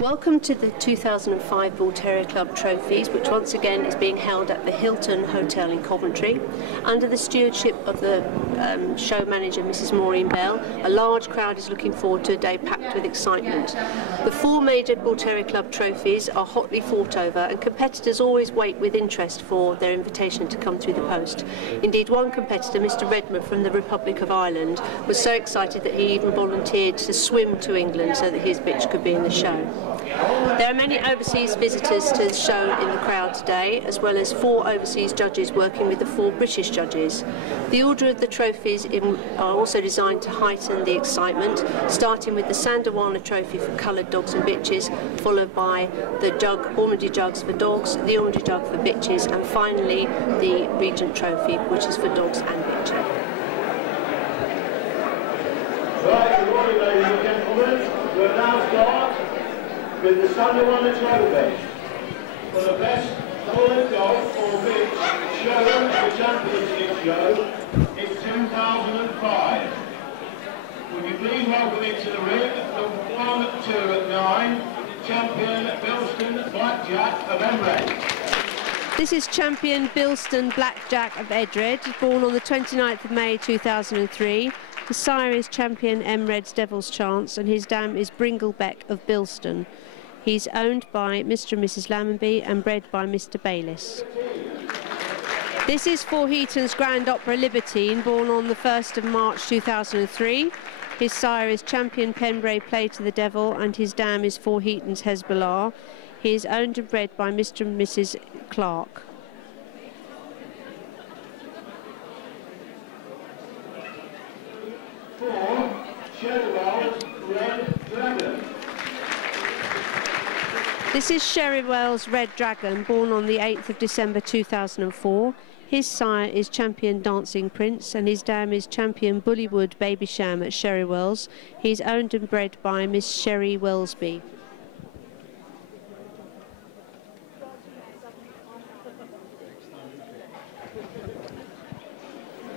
Welcome to the 2005 Bull Terrier Club Trophies, which once again is being held at the Hilton Hotel in Coventry. Under the stewardship of the show manager, Mrs. Maureen Belle, a large crowd is looking forward to a day packed with excitement. The four major Bull Terrier Club Trophies are hotly fought over, and competitors always wait with interest for their invitation to come through the post. Indeed, one competitor, Mr. Redmer from the Republic of Ireland, was so excited that he even volunteered to swim to England so that his bitch could be in the show. There are many overseas visitors to the show in the crowd today, as well as 4 overseas judges working with the 4 British judges. The order of the trophies are also designed to heighten the excitement, starting with the Sandawana Trophy for coloured dogs and bitches, followed by the Ormondy Jugs for dogs, the Ormondy Jug for bitches, and finally the Regent Trophy, which is for dogs and bitches. Right, good morning, ladies and gentlemen. We'll now start with the Sandawana Trophy for the best coloured dog or bitch show at the championship show in 2005. Would you please welcome into the ring the 1, 2 at 9 champion Dilston Blackjack of Emred. This is champion Dilston Blackjack of Edred, born on the 29th of May 2003. His sire is champion Emred's Devil's Chance, and his dam is Brindlebeck of Bilston. He's owned by Mr. and Mrs. Lammonby and bred by Mr. Bayliss. This is Fourheatons Grandopera Libertine, born on the 1st of March 2003. His sire is champion Pembrey Play to the Devil, and his dam is Fourheatons Hezbollah. He is owned and bred by Mr. and Mrs. Clark. Sherrywells Red Dragon. This is Sherrywells Red Dragon, born on the 8th of December 2004. His sire is champion Dancing Prince, and his dam is champion Dullywood Baby Sham at Sherrywells. He's owned and bred by Miss Sherry Wellsby.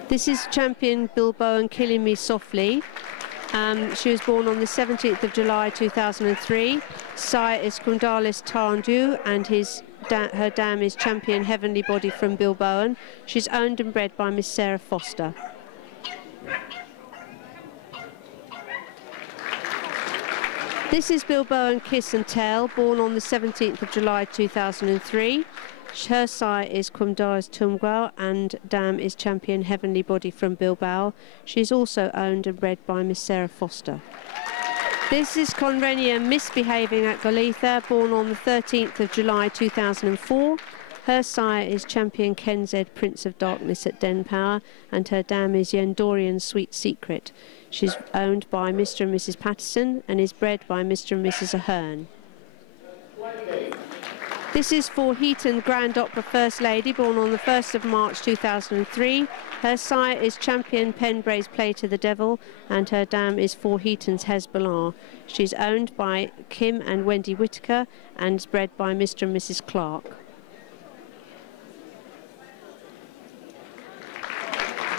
This is champion Bilbo and Killing Me Softly. She was born on the 17th of July 2003. Sire is Kundalis Tarndu, and her dam is champion Heavenly Body from Bilboan. She's owned and bred by Miss Sarah Foster. This is Bilboan Kiss and Tell, born on the 17th of July 2003. Her sire is Kundalis Tumgwal, and dam is champion Heavenly Body from Bilbao. She is also owned and bred by Miss Sarah Foster. This is Conrenia Misbehaving at Golitha, born on the 13th of July 2004. Her sire is champion Kenzed Prince of Darkness at Den Power, and her dam is Yendorian Sweet Secret. She's owned by Mr. and Mrs. Patterson and is bred by Mr. and Mrs. Ahern. This is Fourheaton Grandopera First Lady, born on the 1st of March 2003. Her sire is champion Penbray's Play to the Devil, and her dam is Fourheatons Hezbollah. She's owned by Kim and Wendy Whitaker and is bred by Mr. and Mrs. Clark.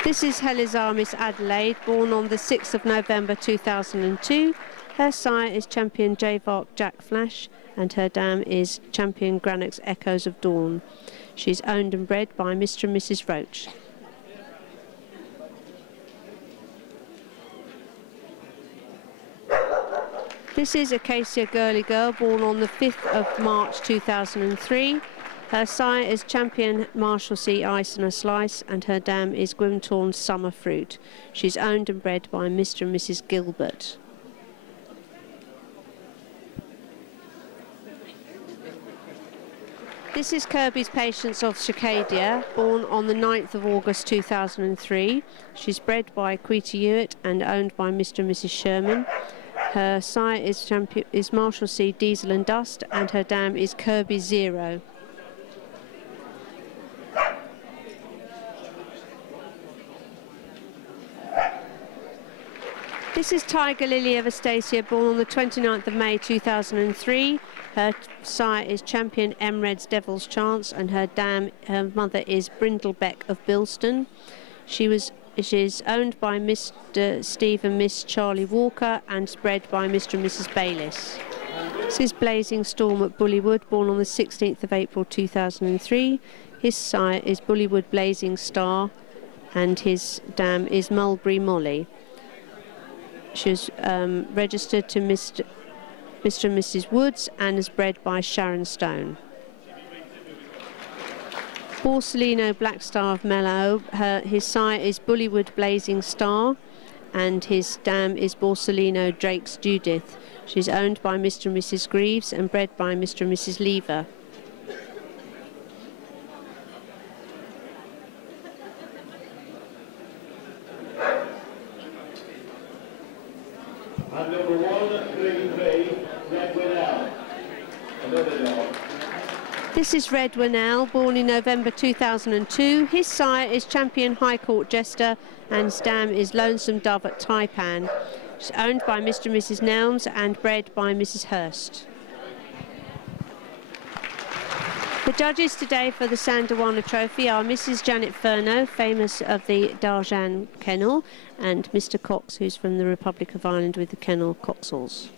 This is Helizar Miss Adelaide, born on the 6th of November 2002. Her sire is champion Javark Jack Flash, and her dam is champion Granox Echoes of Dawn. She's owned and bred by Mr. and Mrs. Roach. This is Acacia Girly Girl, born on the 5th of March 2003. Her sire is champion Marshalsea Ice and a Slice, and her dam is Gwyntorn Summer Fruit. She's owned and bred by Mr. and Mrs. Gilbert. This is Kirby's Patience of Cicadia, born on the 9th of August 2003. She's bred by Quita Hewitt and owned by Mr. and Mrs. Sherman. Her sire is Marshalsea Diesel and Dust, and her dam is Kirby Zero. This is Tiger Lily of Astasia, born on the 29th of May 2003. Her sire is champion Emred's Devil's Chance, and her mother is Brindlebeck of Bilston. She is owned by Mr. Steve and Miss Charlie Walker and bred by Mr. and Mrs. Bayliss. This is Blazing Storm at Dullywood, born on the 16th of April 2003. His sire is Dullywood Blazing Star, and his dam is Mulberry Molly. She was registered to Mr. and Mrs. Woods and is bred by Sharon Stone. Borsalino Black Star of Mellow, his sire is Dullywood Blazing Star, and his dam is Borsalino Drake's Judith. She's owned by Mr. and Mrs. Greaves and bred by Mr. and Mrs. Lever. And number 133, Red Whinnel. Another dog. This is Red Whinnel, born in November 2002. His sire is Champion High Court Jester, and his dam is Lonesome Dove at Taipan. She's owned by Mr. and Mrs. Nelms and bred by Mrs. Hurst. The judges today for the Sandawana Trophy are Mrs. Janet Furno, famous of the Darjan Kennel, and Mr. Cox, who's from the Republic of Ireland with the Kennel Coxalls.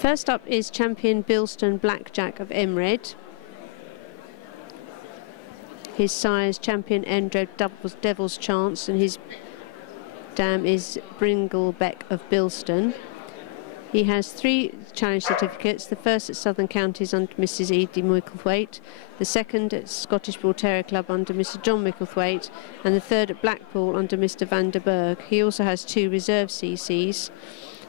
First up is champion Dilston Blackjack of Emred. His sire is champion Emred Devil's Chance, and his dam is Brindlebeck of Dilston. He has 3 challenge certificates, the first at Southern Counties under Mrs. Edie Micklethwaite, the second at Scottish Bull Terrier Club under Mr. John Micklethwaite, and the third at Blackpool under Mr. van der Berg. He also has 2 reserve CCs.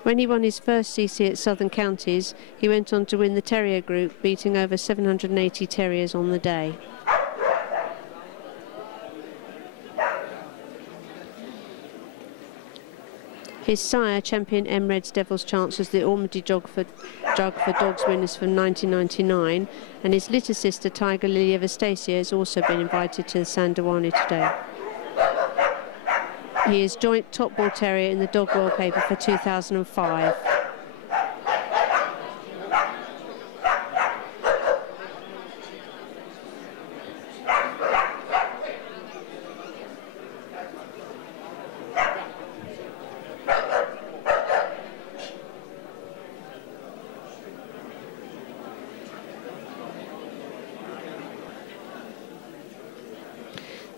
When he won his first CC at Southern Counties, he went on to win the Terrier group, beating over 780 terriers on the day. His sire, champion Emred's Devil's Chance, was the Ormady Jug for Dogs winners from 1999, and his little sister, Tiger Lily of Astasia, has also been invited to the Sandoani today. He is joint top bull terrier in the dog wallpaper for 2005.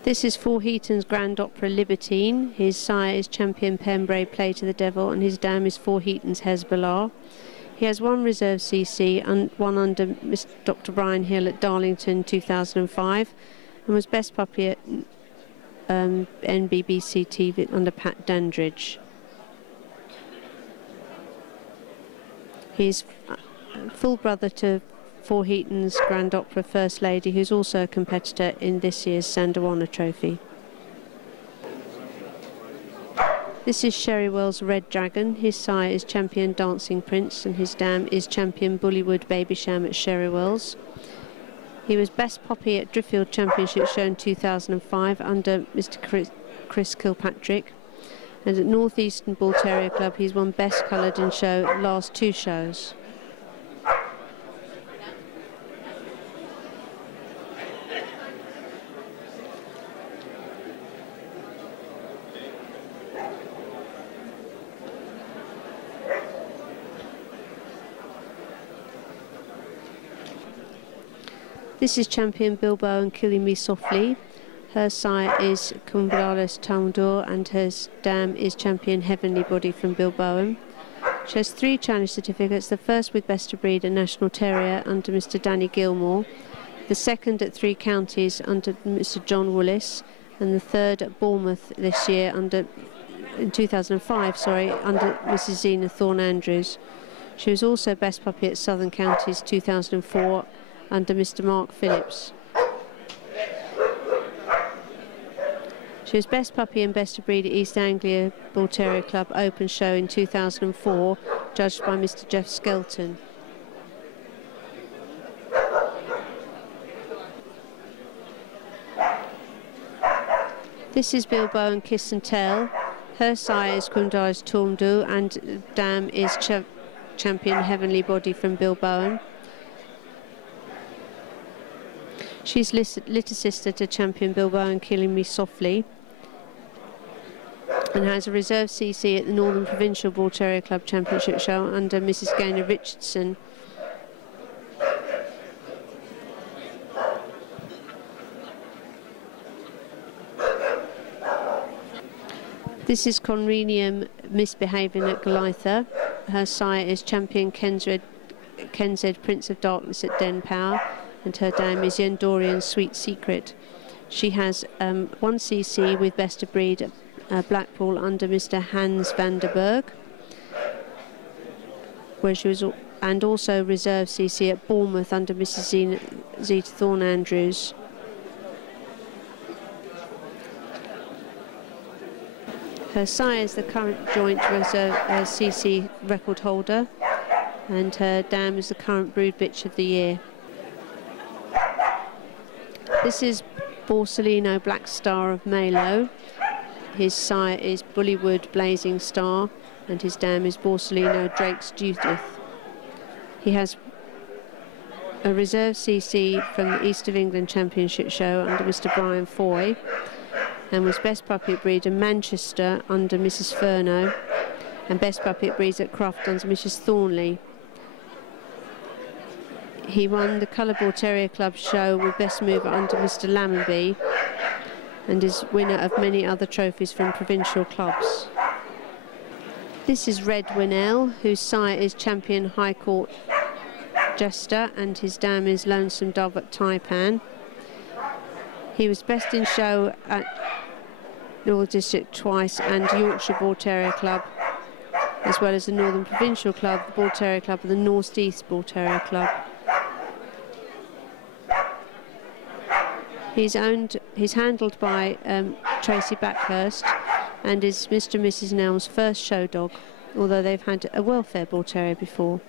This is Fourheatons Grandopera Libertine. His sire is champion Pembrey Play to the Devil, and his dam is Fourheatons Hezbollah. He has 1 reserve CC and 1 under Mr. Dr. Brian Hill at Darlington 2005, and was best puppy at NBBC TV under Pat Dandridge. He is full brother to Fourheatons Grandopera First Lady, who's also a competitor in this year's Sandoana Trophy. This is Sherrywells Red Dragon. His sire is champion Dancing Prince, and his dam is champion Dullywood Babysham at Sherrywells. He was best puppy at Driffield Championship Show in 2005 under Mr. Chris Kilpatrick, and at North Eastern Bull Terrier Club he's won best coloured in show at last 2 shows. This is champion Bilbo and Killing Me Softly. Her sire is Cumbrales Taundur, and her dam is champion Heavenly Body from Bilboam. She has 3 challenge certificates, the first with Best of Breed and National Terrier under Mr. Danny Gilmore, the second at 3 counties under Mr. John Willis, and the third at Bournemouth this year in 2005, under Mrs. Zena Thorne Andrews. She was also best puppy at Southern Counties 2004 under Mr. Mark Phillips. She was best puppy and best of breed at East Anglia Bull Terrier Club Open Show in 2004, judged by Mr. Jeff Skelton. This is Bilbo and Kiss and Tell. Her sire is Kundar's Tormdu, and dam is champion Heavenly Body from Bilboam. She's little sister to champion Bilbo and Killing Me Softly, and has a reserve CC at the Northern Provincial Bull Terrier Club Championship Show under Mrs. Gaynor Richardson. This is Conrenium Misbehaving at Goliath. Her sire is champion Kenzed Prince of Darkness at Den Power, and her dam is Yendorian Sweet Secret. She has 1 CC with Best of Breed at Blackpool under Mr. Hans van der Berg, where she was, and also reserve CC at Bournemouth under Mrs. Zeta Thorne Andrews. Her sire is the current joint reserve CC record holder, and her dam is the current brood bitch of the year. This is Borsalino Black Star of Mellow. His sire is Dullywood Blazing Star, and his dam is Borsalino Drake's Judith. He has a reserve CC from the East of England Championship Show under Mr. Brian Foy, and was best puppy at breed in Manchester under Mrs. Furno, and best puppy at breeds at Croft under Mrs. Thornley. He won the Colourboard Terrier Club show with Best Mover under Mr. Lammonby and is winner of many other trophies from provincial clubs. This is Red Whinnel, whose sire is Champion High Court Jester and his dam is Lonesome Dove at Taipan. He was best in show at Northern District twice and Yorkshire Bull Terrier Club, as well as the Northern Provincial Club, the Bull Terrier Club and the North East Bull Terrier Club. He's handled by Tracy Backhurst and is Mr. and Mrs. Nelm's first show dog, although they've had a welfare Bull Terrier before.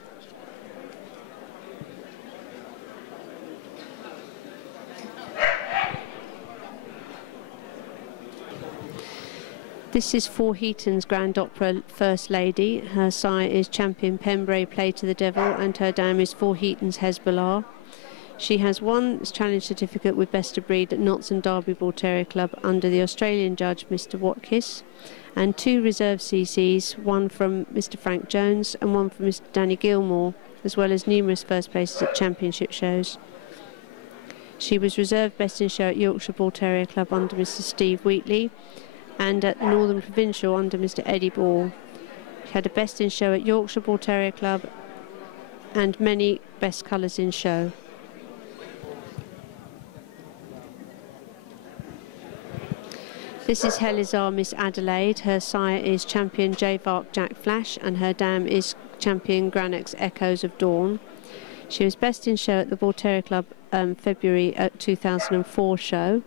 This is Fourheatons Grandopera First Lady. Her sire is Champion Pembrey Play to the Devil and her dam is Fourheatons Hezbollah. She has one challenge certificate with Best of Breed at Notts and Derby Bull Terrier Club under the Australian judge Mr. Watkis, and 2 reserve CCs, one from Mr. Frank Jones and one from Mr. Danny Gilmore, as well as numerous first places at championship shows. She was reserved Best in Show at Yorkshire Bull Terrier Club under Mr. Steve Wheatley and at the Northern Provincial under Mr. Eddie Ball. She had a Best in Show at Yorkshire Bull Terrier Club and many best colours in show. This is Helizar Miss Adelaide. Her sire is Champion J-Vark Jack Flash and her dam is Champion Granex Echoes of Dawn. She was best in show at the Bull Terrier Club February 2004 show,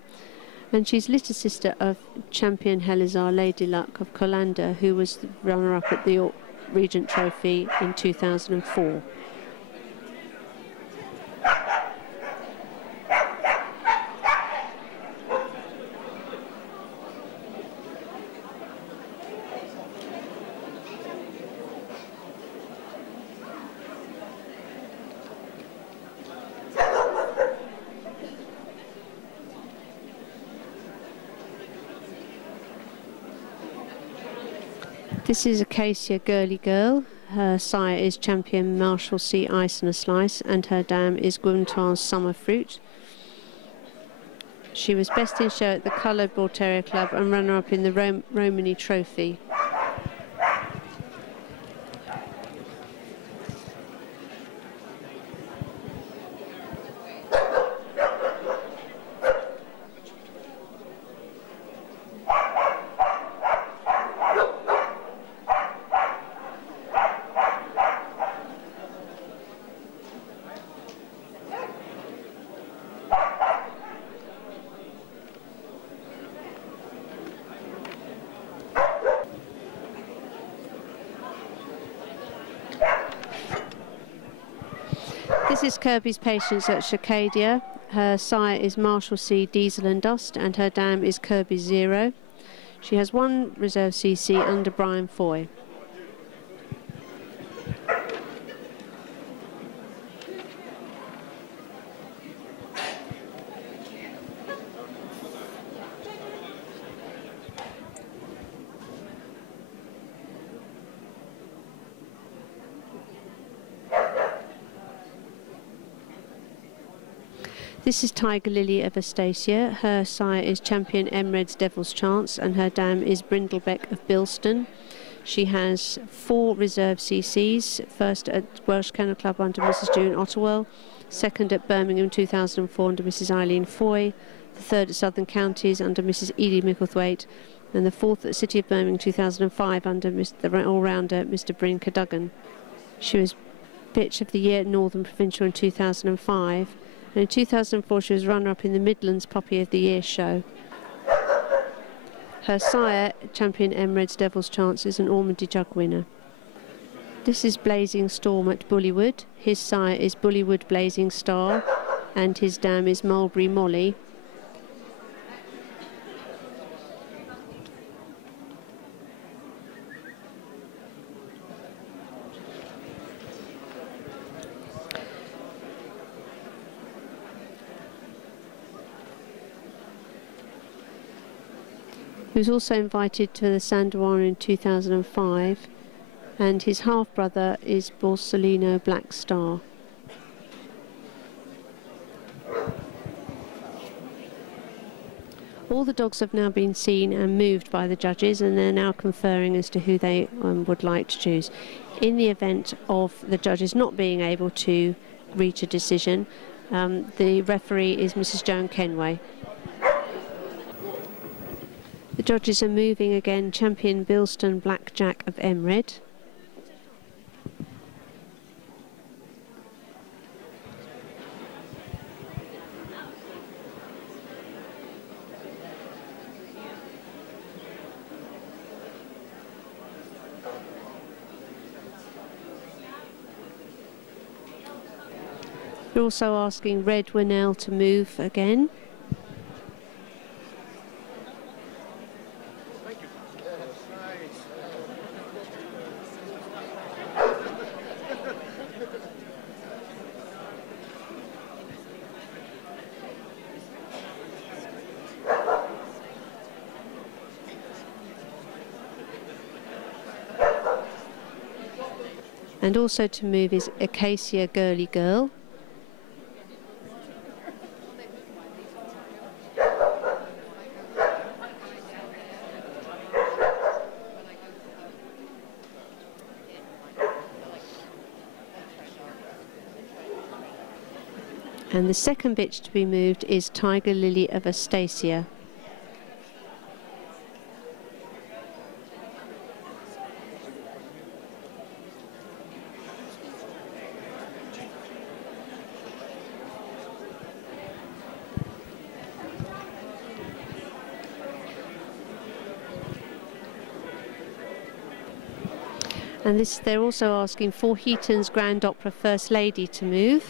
and she's little sister of Champion Helizar Lady Luck of Colander, who was the runner-up at the York Regent Trophy in 2004. This is Acacia Girly Girl. Her sire is Champion Marshall C. Ice and a Slice and her dam is Gwyntar's Summer Fruit. She was best in show at the Coloured Bull Terrier Club and runner-up in the Romagna Trophy. This is Kirby's Patience at Shacadia. Her sire is Marshall C. Diesel and Dust and her dam is Kirby Zero. She has one reserve CC under Brian Foy. This is Tiger Lily of Astasia. Her sire is Champion Emred's Devil's Chance and her dam is Brindlebeck of Dilston. She has 4 reserve CCs, first at Welsh Kennel Club under Mrs. June Otterwell, second at Birmingham 2004 under Mrs. Eileen Foy, the third at Southern Counties under Mrs. Edie Micklethwaite, and the fourth at City of Birmingham 2005 under the all-rounder Mr. Bryn Cadogan. She was Bitch of the Year at Northern Provincial in 2005. And in 2004 she was runner-up in the Midlands Puppy of the Year show. Her sire, Champion Emred's Devil's Chance, is an Ormondy Jug winner. This is Blazing Storm at Dullywood. His sire is Dullywood Blazing Star and his dam is Mulberry Molly. He was also invited to the Sandowana in 2005 and his half-brother is Borsalino Black Star. All the dogs have now been seen and moved by the judges, and they're now conferring as to who they would like to choose. In the event of the judges not being able to reach a decision, the referee is Mrs. Joan Kenway. The judges are moving again. Champion Dilston, Blackjack of Emred. We're also asking Red Whinnel to move again. And also to move is Acacia Girly Girl. And the second bitch to be moved is Tiger Lily of Astasia. And this, they're also asking Fourheatons Grandopera First Lady to move.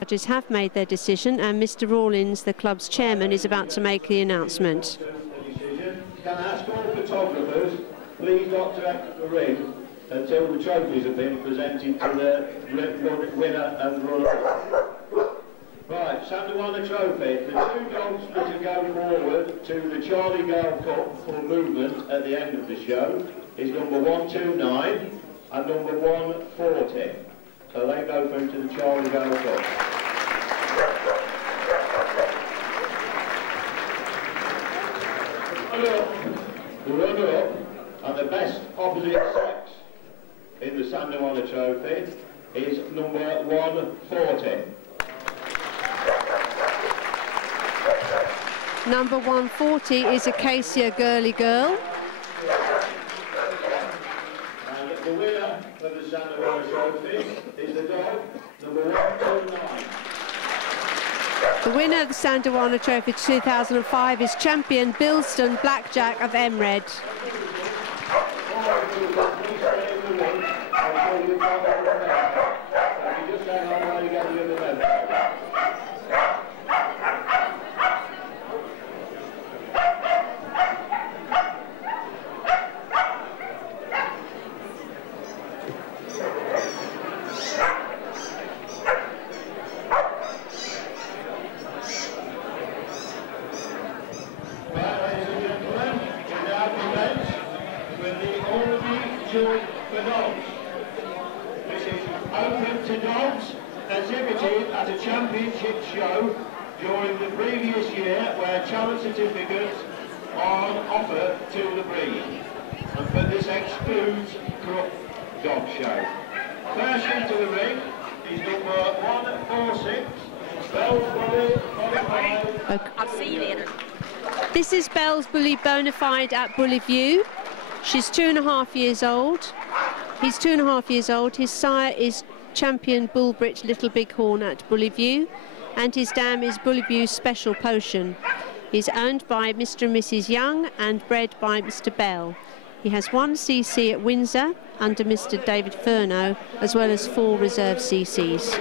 Judges have made their decision, and Mr. Rawlins, the club's chairman, is about to make the announcement. Can I ask all photographers, please not to exit the ring until the trophies have been presented to the winner and runner. Right, Sandawana Trophy. The two dogs that are going forward to the Charlie Girl Cup for movement at the end of the show is number 129 and number 140. So they go through to the Charlie Girl Cup. The runner-up and the best opposite sex in the Sandawana Trophy is number 140. Number 140 is Acacia Girly Girl. And the winner for the Sandawana Trophy is the dog number 129. The winner of the Sandawana Trophy 2005 is champion Dilston, Blackjack of Emred. For dogs. This is open to dogs, exhibited at a championship show during the previous year, where challenge certificates are on offer to the breed. But this excludes Crook Dog Show. First into the ring is number 146, Belle's Bully Bonafide. I'll see you later. This is Belle's Bully Bonafide at Bully View. She's 2.5 years old. He's 2.5 years old. His sire is champion Bullbridge Little Bighorn at Bully View, and his dam is Bully View Special Potion. He's owned by Mr. and Mrs. Young and bred by Mr. Belle. He has 1 CC at Windsor under Mr. David Furneaux, as well as 4 reserve CCs.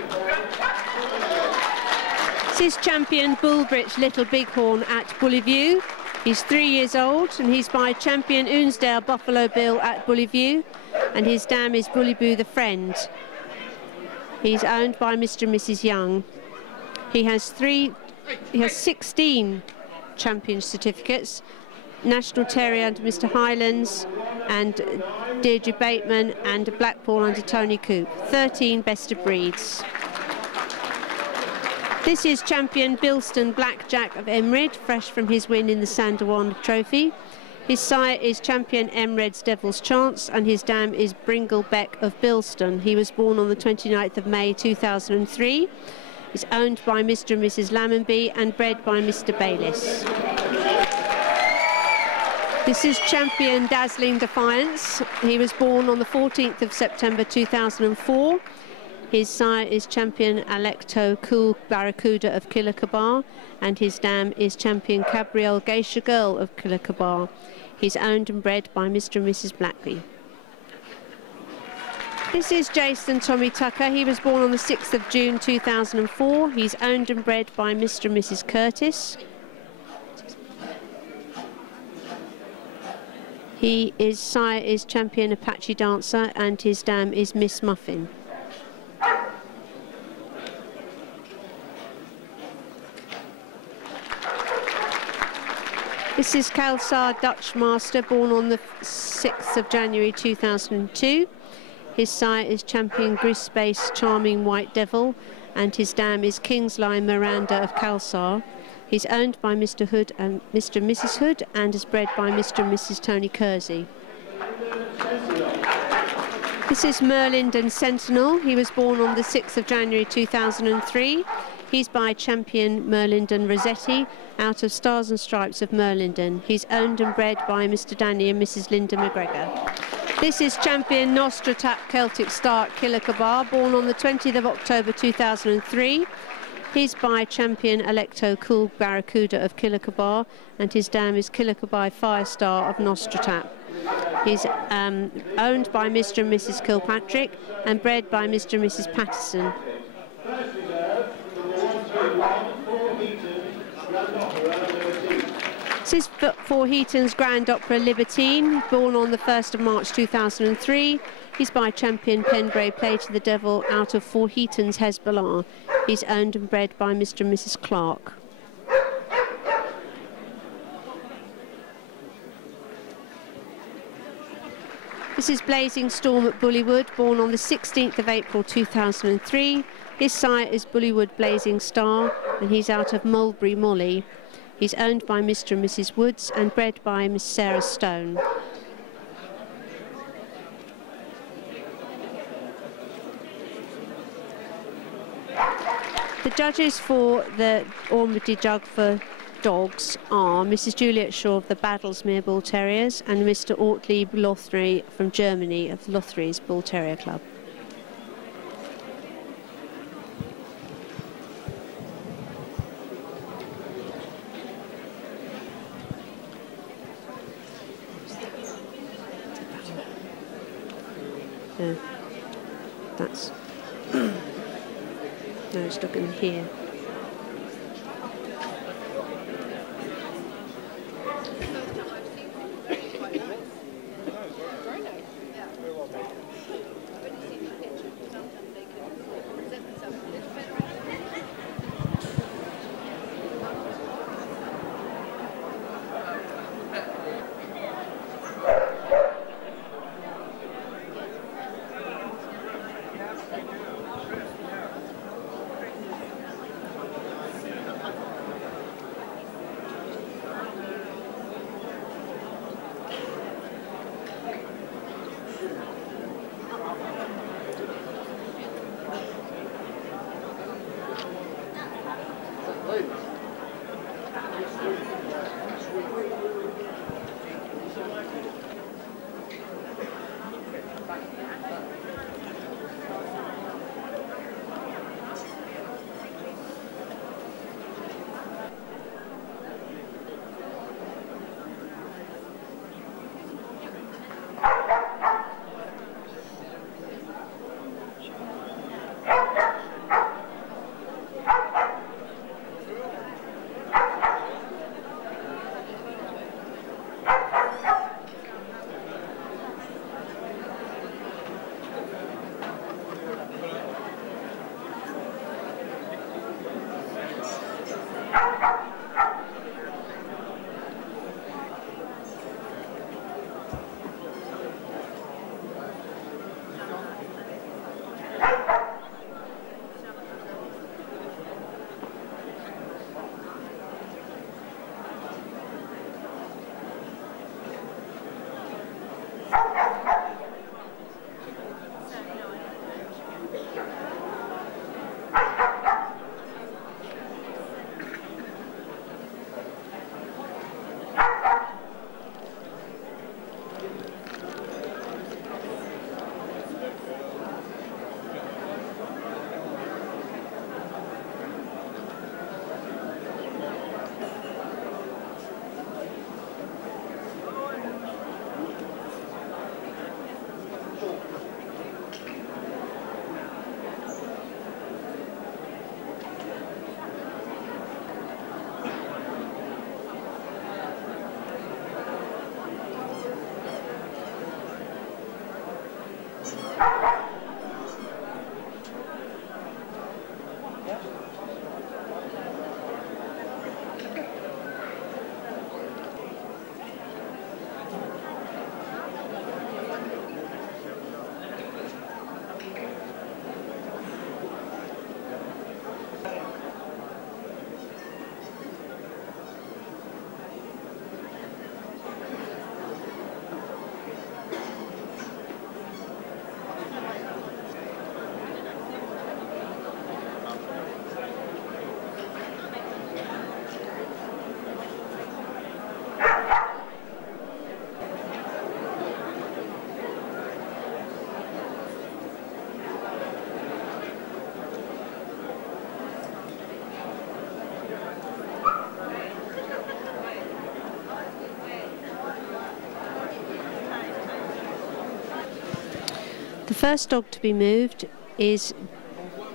This is champion Bullbridge Little Bighorn at Bully View. He's 3 years old, and he's by champion Unsdale Buffalo Bill at Bullyview, and his dam is Bullyboo the Friend. He's owned by Mr. and Mrs. Young. He has 16 champion certificates, National Terrier under Mr. Highlands, and Deirdre Bateman, and Blackpool under Tony Coop. 13 best of breeds. This is champion Dilston Blackjack of Emred, fresh from his win in the Sanderwan Trophy. His sire is champion Emred's Devil's Chance, and his dam is Bringle Beck of Dilston. He was born on the 29th of May 2003. He's owned by Mr. and Mrs. Lammonby and bred by Mr. Bayliss. This is champion Dazzling Defiance. He was born on the 14th of September 2004. His sire is champion Alecto Cool Barracuda of Kilacabar, and his dam is champion Cabriole Geisha Girl of Kilacabar. He's owned and bred by Mr. and Mrs. Blackley. This is Jayston Tommy Tucker. He was born on the 6th of June 2004. He's owned and bred by Mr. and Mrs. Curtis. His sire is champion Apache Dancer, and his dam is Miss Muffin. This is Kalsar Dutch Master, born on the 6th of January 2002. His sire is champion Grispace Charming White Devil, and his dam is Kingsline Miranda of Kalsar. He's owned by Mr. Hood and Mr. and Mrs. Hood, and is bred by Mr. and Mrs. Tony Kersey. This is Merlinden Sentinel. He was born on the 6th of January 2003. He's by champion Merlinden Rossetti out of Stars and Stripes of Merlinden. He's owned and bred by Mr. Danny and Mrs. Linda McGregor. This is champion Nosrettap Celtic Star at Kilacabar, born on the 20th of October 2003. He's by champion Alecto Cool Barracuda of Kilacabar, and his dam is Kilacabar Firestar of Nosrettap. He's owned by Mr. and Mrs. Kilpatrick and bred by Mr. and Mrs. Patterson. This is Fourheatons Grandopera Libertine, born on the 1st of March 2003. He's by champion Penbray Play to the Devil out of Fourheatons Hezbollah. He's owned and bred by Mr. and Mrs. Clark. This is Blazing Storm at Dullywood, born on the 16th of April 2003. His sire is Dullywood Blazing Star, and he's out of Mulberry Molly. He's owned by Mr. and Mrs. Woods and bred by Miss Sarah Stone. The judges for the Ormsby Jug for dogs are Mrs. Juliet Shaw of the Battlesmere Bull Terriers and Mr. Ortlieb Lothry from Germany of Lothry's Bull Terrier Club. That's no, it's looking here. first dog to be moved is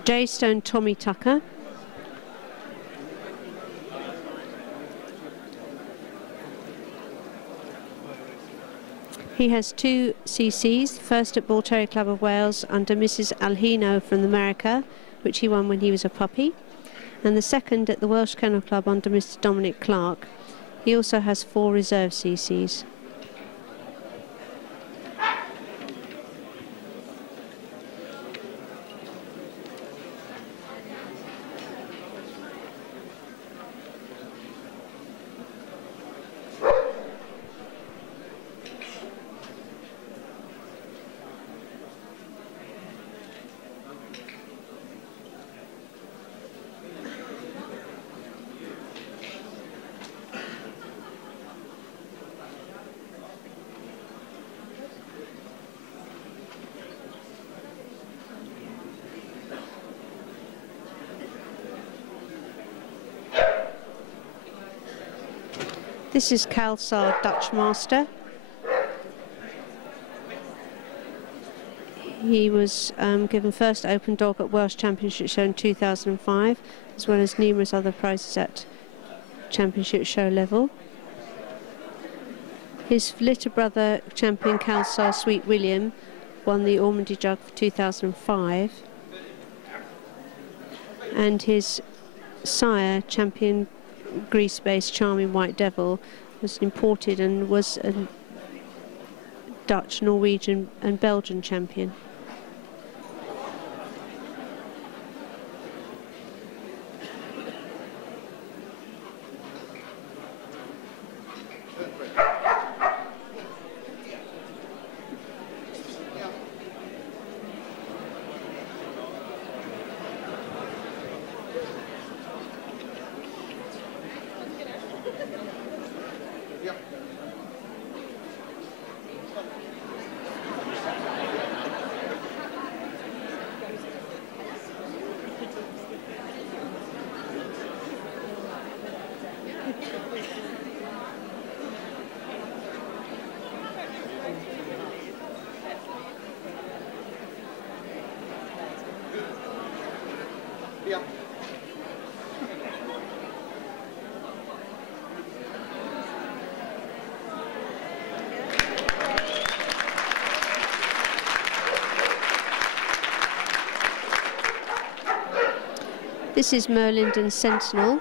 Jayston Tommy Tucker. He has 2 CCs, first at Bull Terrier Club of Wales under Mrs. Alhino from America, which he won when he was a puppy, and the second at the Welsh Kennel Club under Mr. Dominic Clark. He also has 4 reserve CCs. This is Kalsar Dutch Master. He was given first open dog at Welsh Championship Show in 2005, as well as numerous other prizes at Championship Show level. His little brother, champion Kalsar Sweet William, won the Ormondy Jug for 2005. And his sire, champion Greece-based Charming White Devil, was imported and was a Dutch, Norwegian and Belgian champion. This is Merlinden Sentinel.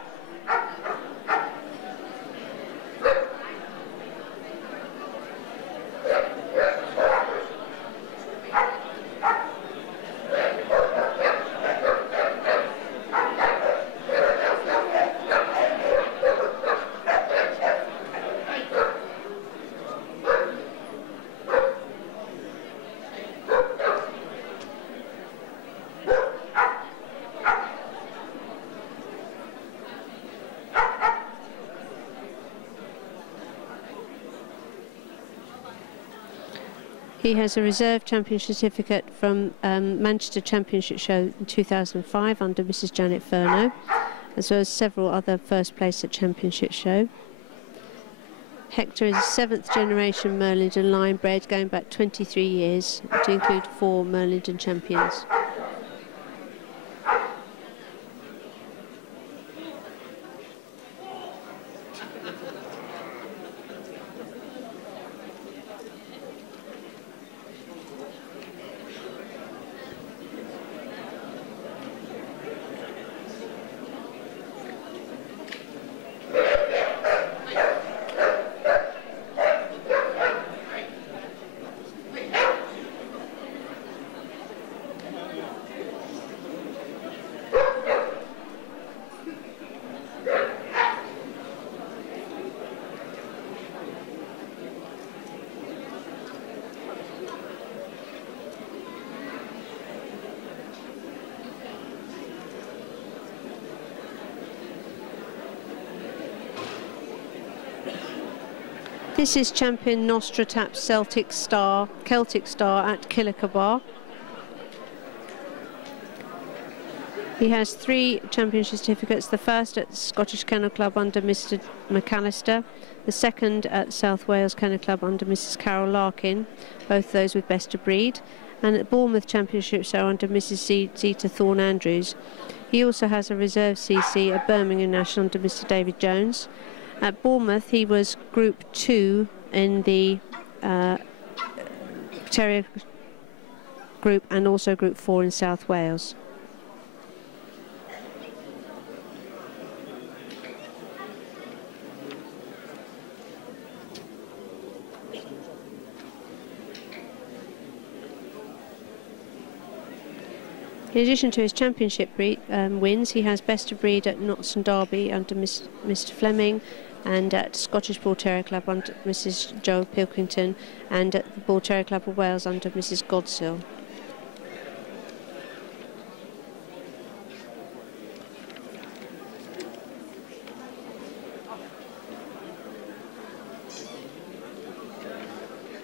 He has a reserve champion certificate from Manchester Championship Show in 2005 under Mrs. Janet Furno, as well as several other first place at Championship Show. Hector is a 7th generation Merlinden line bred going back 23 years, to include 4 Merlinden champions. This is champion Nosrettap Celtic Star, Celtic Star at Kilacabar. He has 3 championship certificates, the first at Scottish Kennel Club under Mr. McAllister, the second at South Wales Kennel Club under Mrs. Carol Larkin, both those with best of breed, and at Bournemouth Championships are under Mrs. Zeta Thorne-Andrews. He also has a reserve CC at Birmingham National under Mr. David Jones. At Bournemouth, he was Group 2 in the Terrier Group and also Group 4 in South Wales. In addition to his championship wins, he has best of breed at Notts and Derby under Mr. Fleming, and at Scottish Bull Terrier Club under Mrs. Joe Pilkington, and at the Bull Terrier Club of Wales under Mrs. Godsill.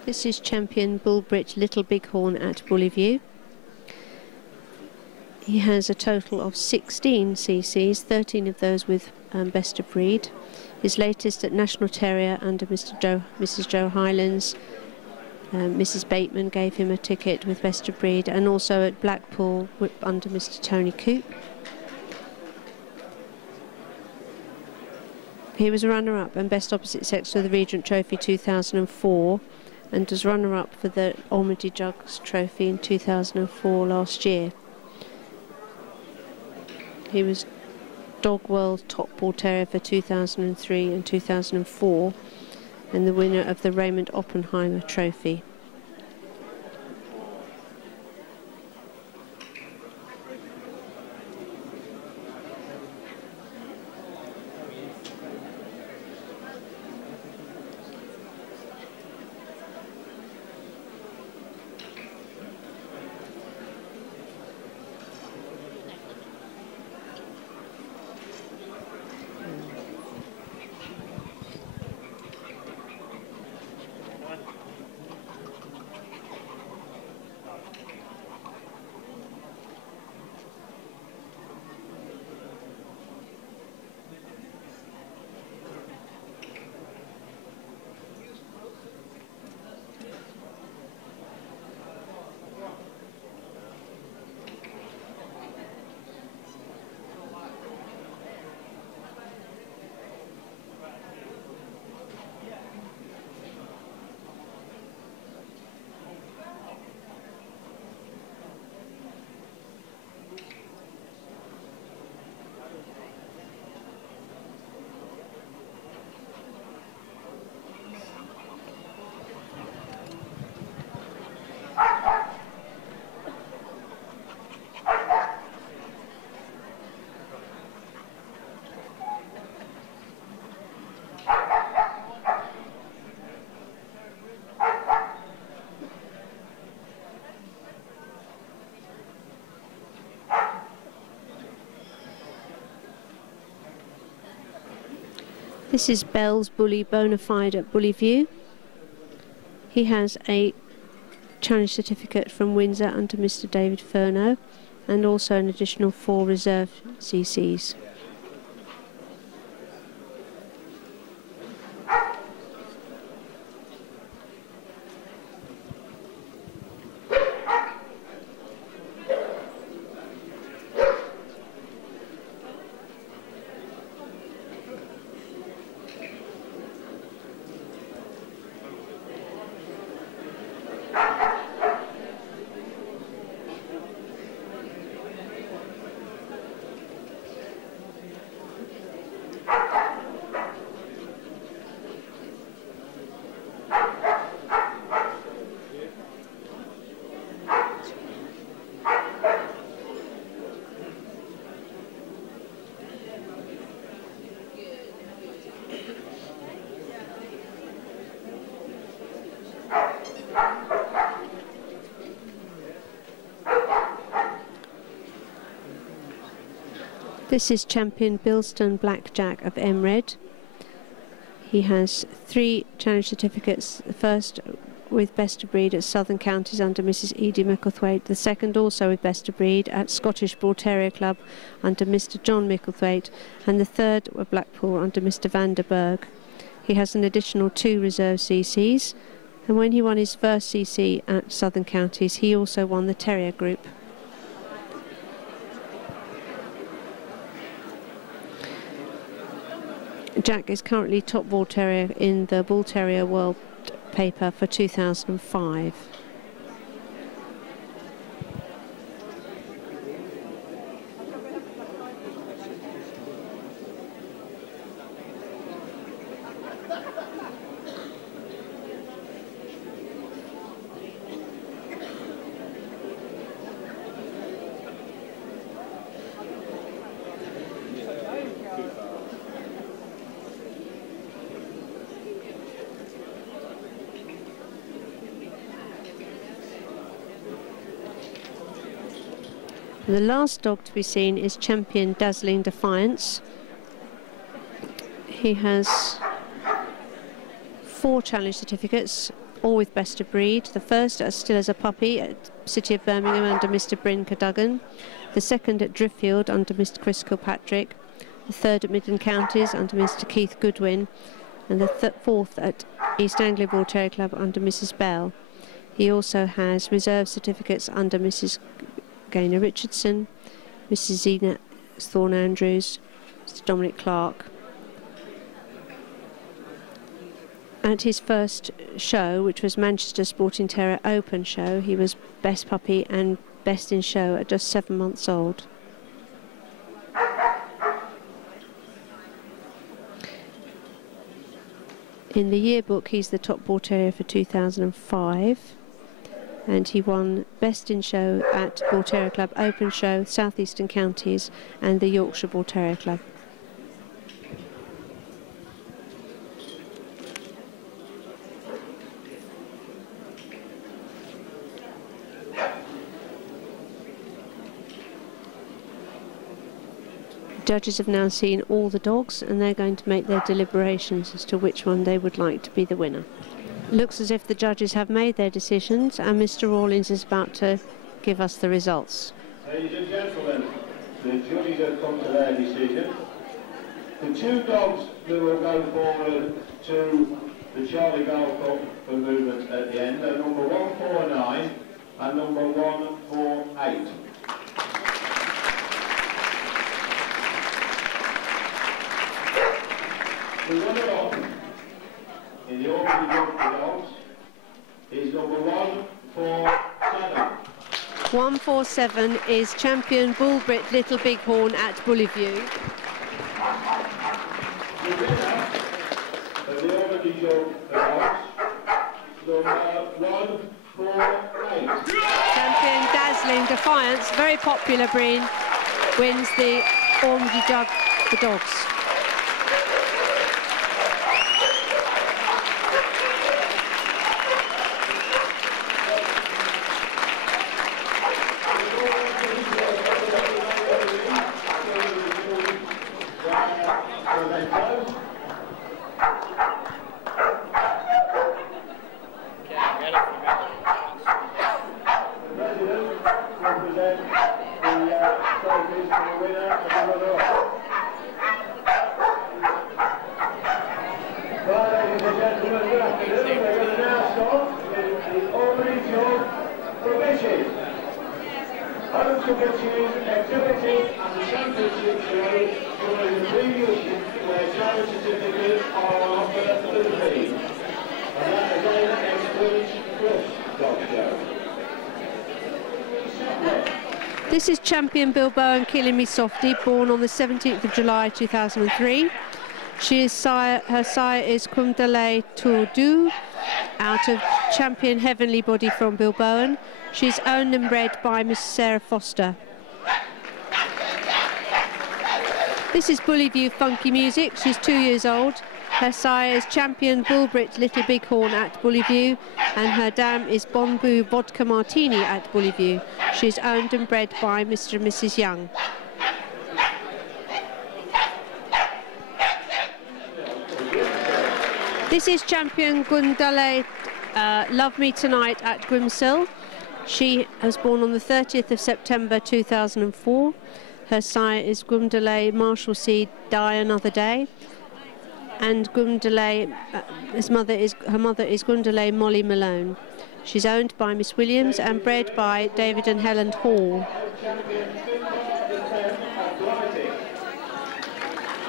This is champion Bullbridge Little Bighorn at Bullyview. He has a total of 16 CCs, 13 of those with best of breed. His latest at National Terrier under Mrs. Joe Highlands. Mrs. Bateman gave him a ticket with best of breed, and also at Blackpool under Mr. Tony Coop. He was runner-up and best opposite sex for the Regent Trophy 2004, and was runner-up for the Almaty Jugs Trophy in 2004 last year. He was Dog World Top Bull Terrier for 2003 and 2004, and the winner of the Raymond Oppenheimer Trophy. This is Belle's Bully Bonafide at Bullyview. He has a challenge certificate from Windsor under Mr. David Furneaux, and also an additional 4 reserve CCs. This is champion Dilston Blackjack of Emred. He has 3 challenge certificates. The first with best of breed at Southern Counties under Mrs. Edie Micklethwaite. The second also with best of breed at Scottish Bull Terrier Club under Mr. John Micklethwaite. And the third at Blackpool under Mr. Vanderberg. He has an additional 2 reserve CCs. And when he won his first CC at Southern Counties, he also won the Terrier group. Jack is currently top Bull Terrier in the Bull Terrier World paper for 2005. The last dog to be seen is Champion Dazzling Defiance. He has 4 challenge certificates, all with best of breed. The first still as a puppy at City of Birmingham under Mr. Bryn Cadogan. The second at Driffield under Mr. Chris Kilpatrick. The third at Midland Counties under Mr. Keith Goodwin. And the fourth at East Anglia Bull Terrier Club under Mrs. Belle. He also has reserve certificates under Mrs. Gaynor Richardson, Mrs. Zena Thorne Andrews, Mr. Dominic Clark. At his first show, which was Manchester Sporting Terrier Open show, he was best puppy and best in show at just 7 months old. In the yearbook, he's the top Bull Terrier for 2005. And he won Best in Show at Bull Terrier Club Open Show, South Eastern Counties and the Yorkshire Bull Terrier Club. Judges have now seen all the dogs and they're going to make their deliberations as to which one they would like to be the winner. Looks as if the judges have made their decisions and Mr. Rawlins is about to give us the results. Ladies and gentlemen, the judges have come to their decision. The 2 dogs that will go forward to the Charlie Gold Cup for movement at the end are number 149 and number 148. The runner-up in the order of the dogs is number 147. 147 is Champion Bullbrit Little Bighorn at Bullyview. The winner of the order of the dogs, number 148. Champion Dazzling Defiance, very popular breed, wins the Ormsby Jug for dogs. This is Champion Bilbao and Killing Me Softy, born on the 17th of July 2003. Her sire is Kumdale Tourdu, out of Champion Heavenly Body from Bilbao. She's owned and bred by Miss Sarah Foster. This is Bullyview Funky Music. She's 2 years old. Her sire is Champion Bullbrit Little Bighorn at Bullyview, and her dam is Bonboo Vodka Martini at Bullyview. She's owned and bred by Mr. and Mrs. Young. This is Champion Gundale Love Me Tonight at Grimsel. She was born on the 30th of September 2004. Her sire is Gundale Marshalsea Die Another Day. and Gundale, her mother is Gundale Molly Malone. She's owned by Miss Williams and bred by David and Helen Hall.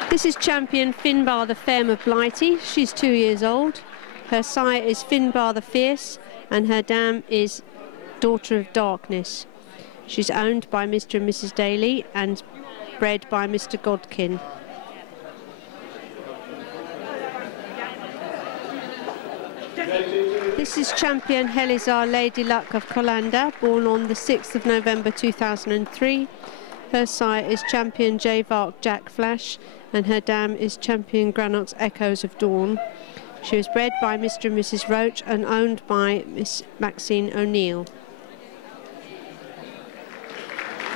This is champion Finbar the Femme of Blighty. She's 2 years old. Her sire is Finbar the Fierce and her dam is Daughter of Darkness. She's owned by Mr. and Mrs. Daly and bred by Mr. Godkin. This is champion Helizar Lady Luck of Colanda, born on the 6th of November 2003. Her sire is champion Jayvark Jack Flash and her dam is champion Granox Echoes of Dawn. She was bred by Mr. and Mrs. Roach and owned by Miss Maxine O'Neill.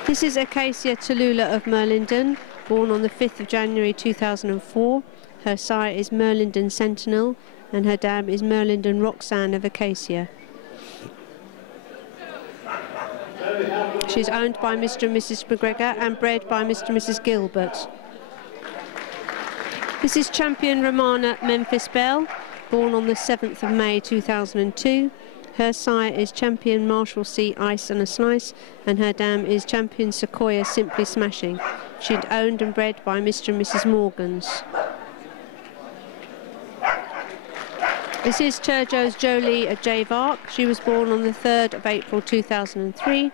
This is Acacia Tallulah of Merlindon, born on the 5th of January 2004. Her sire is Merlindon Sentinel and her dam is Merlindon Roxanne of Acacia. She's owned by Mr. and Mrs. McGregor and bred by Mr. and Mrs. Gilbert. This is champion Romana Memphis Belle, born on the 7th of May 2002. Her sire is champion Marshall C. Ice and a Slice and her dam is champion Sequoia Simply Smashing. She's owned and bred by Mr. and Mrs. Morgans. This is Turjo's Jolie at Jayvark. She was born on the 3rd of April 2003.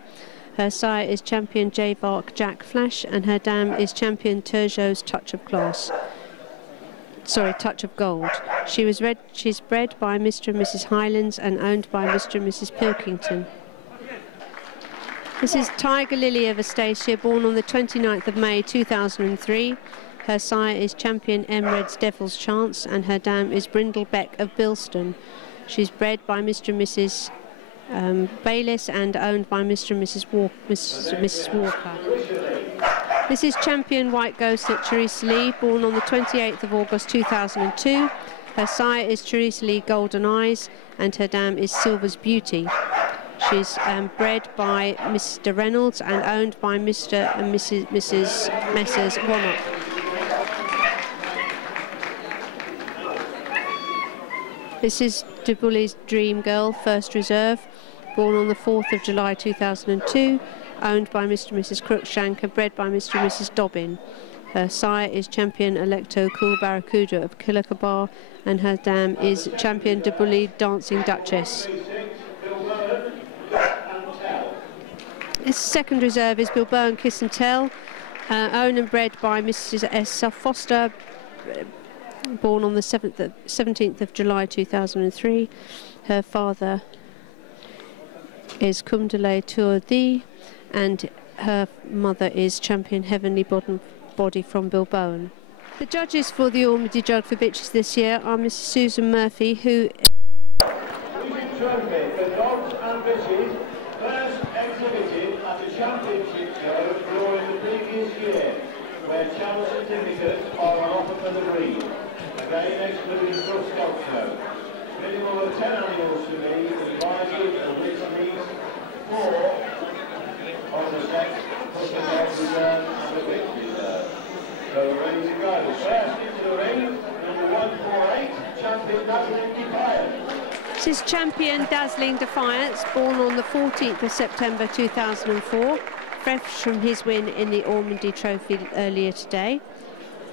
Her sire is champion Jayvark Jack Flash and her dam is champion Turjo's Touch of Glass. Sorry, Touch of Gold. She's bred by Mr. and Mrs. Highlands and owned by Mr. and Mrs. Pilkington. This is Tiger Lily of Astasia, born on the 29th of May 2003. Her sire is champion Emred's Devil's Chance and her dam is Brindle Beck of Dilston. She's bred by Mr. and Mrs. Bayliss and owned by Mr. and Mrs. Walker. This is champion White Ghost at Teresa Lee, born on the 28th of August 2002. Her sire is Teresa Lee Golden Eyes and her dam is Silver's Beauty. She's bred by Mr. Reynolds and owned by Mr. and Mrs. Messrs. Wannop. This is Debully's Dream Girl, First Reserve, born on the 4th of July 2002, owned by Mr. and Mrs. Crookshank and bred by Mr. and Mrs. Dobbin. Her sire is champion Electo Cool Barracuda of Kilacabar and her dam is champion Debully Dancing Duchess. This second reserve is Bilbao and Kiss and Tell, owned and bred by Mrs. S. Foster, born on the 17th of July 2003. Her father is Kumdale Tourdi and her mother is champion Heavenly Body from Bilbao. The judges for the Ormady Jug for Bitches this year are Mrs. Susan Murphy, who Trophy for dogs and bitches, first exhibited at a championship show during the previous year, where channel certificates are on offer for the breed. Again, excluding cross dog show. Minimum of 10 animals to be advisory of which means 4 of the sex, plus the dog reserve and the bitch reserve. So we're ready to go. First into the ring, number 148, champion Dazzling Defiance. This is champion Dazzling Defiance, born on the 14th of September 2004, fresh from his win in the Ormady Trophy earlier today.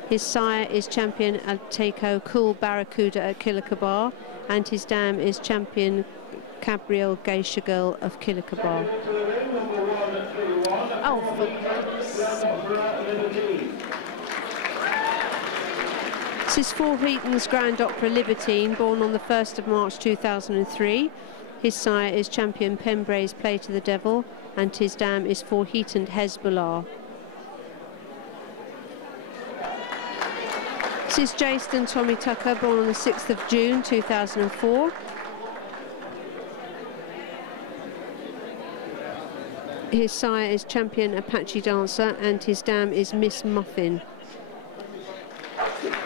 His sire is champion Alteco Cool Barracuda at Kilacabar, and his dam is champion Cabriel Geisha Girl of Kilacabar. Oh, This is Fourheatons Grandopera Libertine, born on the 1st of March 2003. His sire is champion Pembray's Play to the Devil, and his dam is Fourheaton Hezbollah. This is Jayston Tommy Tucker, born on the 6th of June 2004. His sire is champion Apache Dancer, and his dam is Miss Muffin.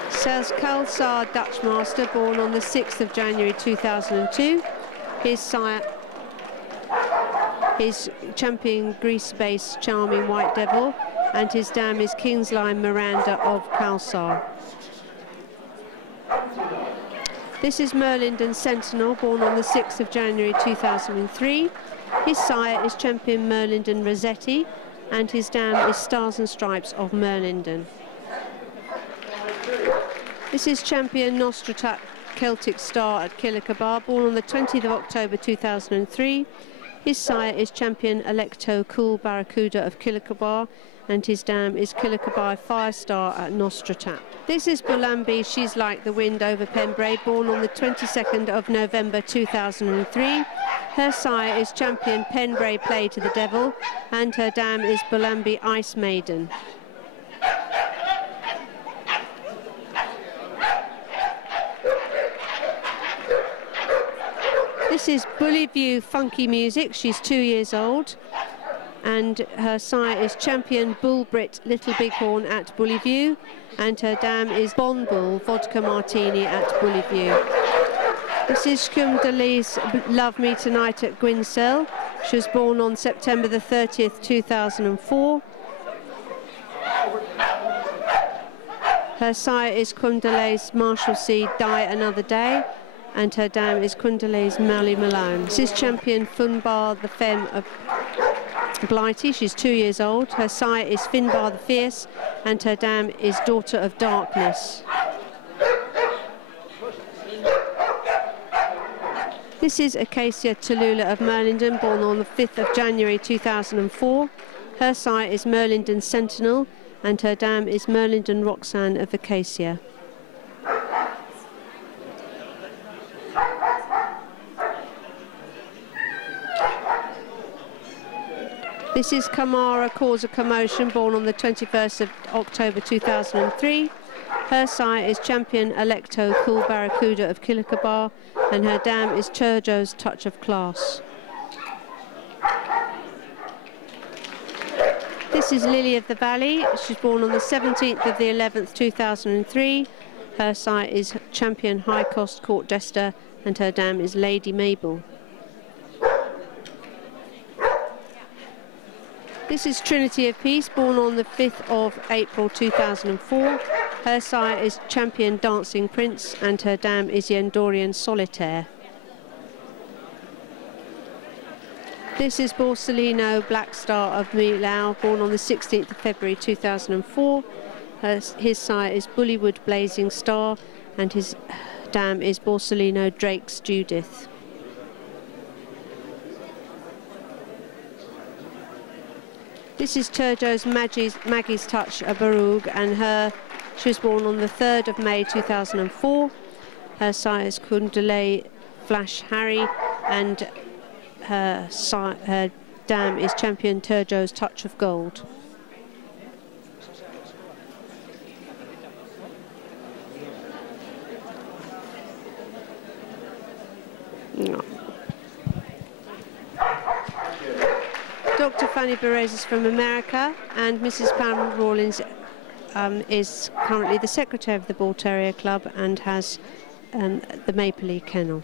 Sells Kalsar Dutch Master, born on the 6th of January 2002. His sire is champion Grease-based Charming White Devil, and his dam is Kingsline Miranda of Kalsar. This is Merlington Sentinel, born on the 6th of January 2003. His sire is champion Merlington Rossetti, and his dam is Stars and Stripes of Merlington. This is champion Nosrettap Celtic Star at Kilacabar, born on the 20th of October 2003. His sire is champion Electo Cool Barracuda of Kilacabar, and his dam is Kilacabar 5-star at Nosrettap. This is Bulambi, She's Like the Wind over Pembrey, born on the 22nd of November 2003. Her sire is champion Pembrey Play to the Devil, and her dam is Bulambi Ice Maiden. This is Bully View Funky Music. She's 2 years old, and her sire is champion Bull Brit Little Bighorn at Bully View, and her dam is Bon Bull Vodka Martini at Bully View. This is Dully's Love Me Tonight at Gwynsell. She was born on September the 30th, 2004. Her sire is Cundale's Marshalsea Die Another Day, and her dam is Cundale's Mally Malone. This is champion Funbar the Femme of Blighty. She's 2 years old. Her sire is Finbar the Fierce, and her dam is Daughter of Darkness. This is Acacia Tallulah of Merlington, born on the 5th of January 2004. Her sire is Merlington Sentinel, and her dam is Merlington Roxanne of Acacia. This is Kamara Cause a Commotion, born on the 21st of October 2003. Her sire is champion Electo Cool Barracuda of Kilacabar, and her dam is Turjo's Touch of Class. This is Lily of the Valley. She's born on the 17th of the 11th, 2003. Her sire is champion High Cost Court Jester, and her dam is Lady Mabel. This is Trinity of Peace, born on the 5th of April 2004. Her sire is champion Dancing Prince, and her dam is Yendorian Solitaire. This is Borsalino Black Star of Mellow, born on the 16th of February 2004. His sire is Dullywood Blazing Star, and his dam is Borsalino Drake's Judith. This is Turjo's Maggie's Touch of Barug, and she was born on the 3rd of May 2004. Her sire is Kundalay Flash Harry, and her dam is champion Turjo's Touch of Gold. No. Dr. Fanny Perez is from America, and Mrs. Pam Rawlins is currently the secretary of the Bull Terrier Club and has the Maple Leaf Kennel.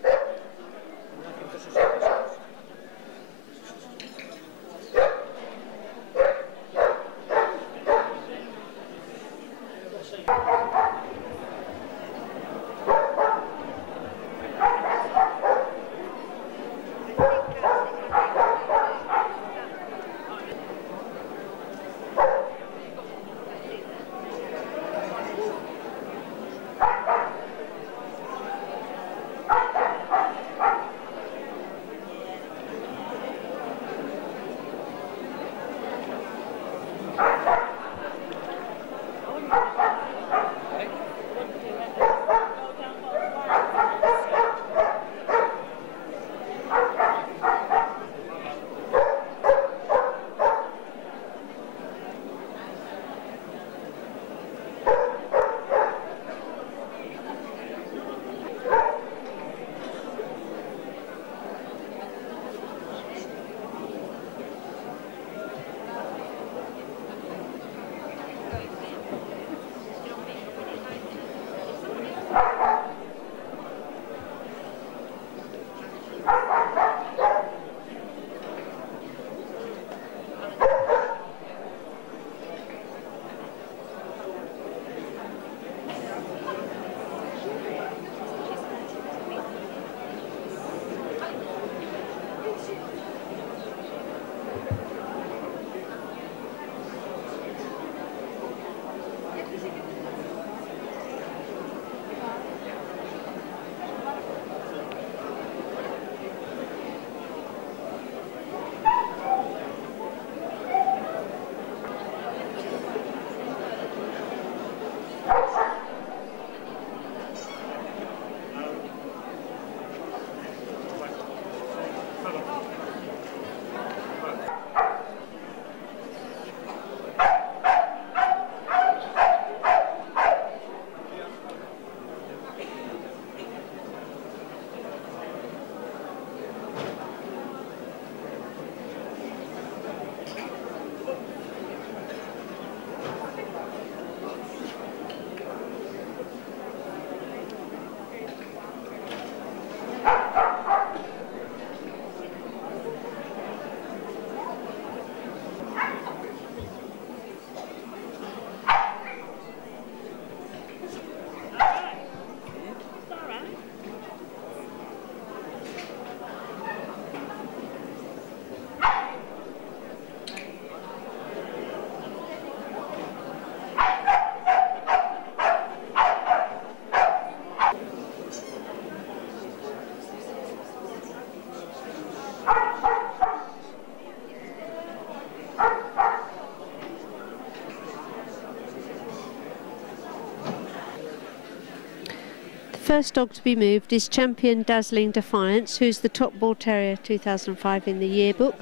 First dog to be moved is Champion Dazzling Defiance, who's the top Bull Terrier 2005 in the yearbook.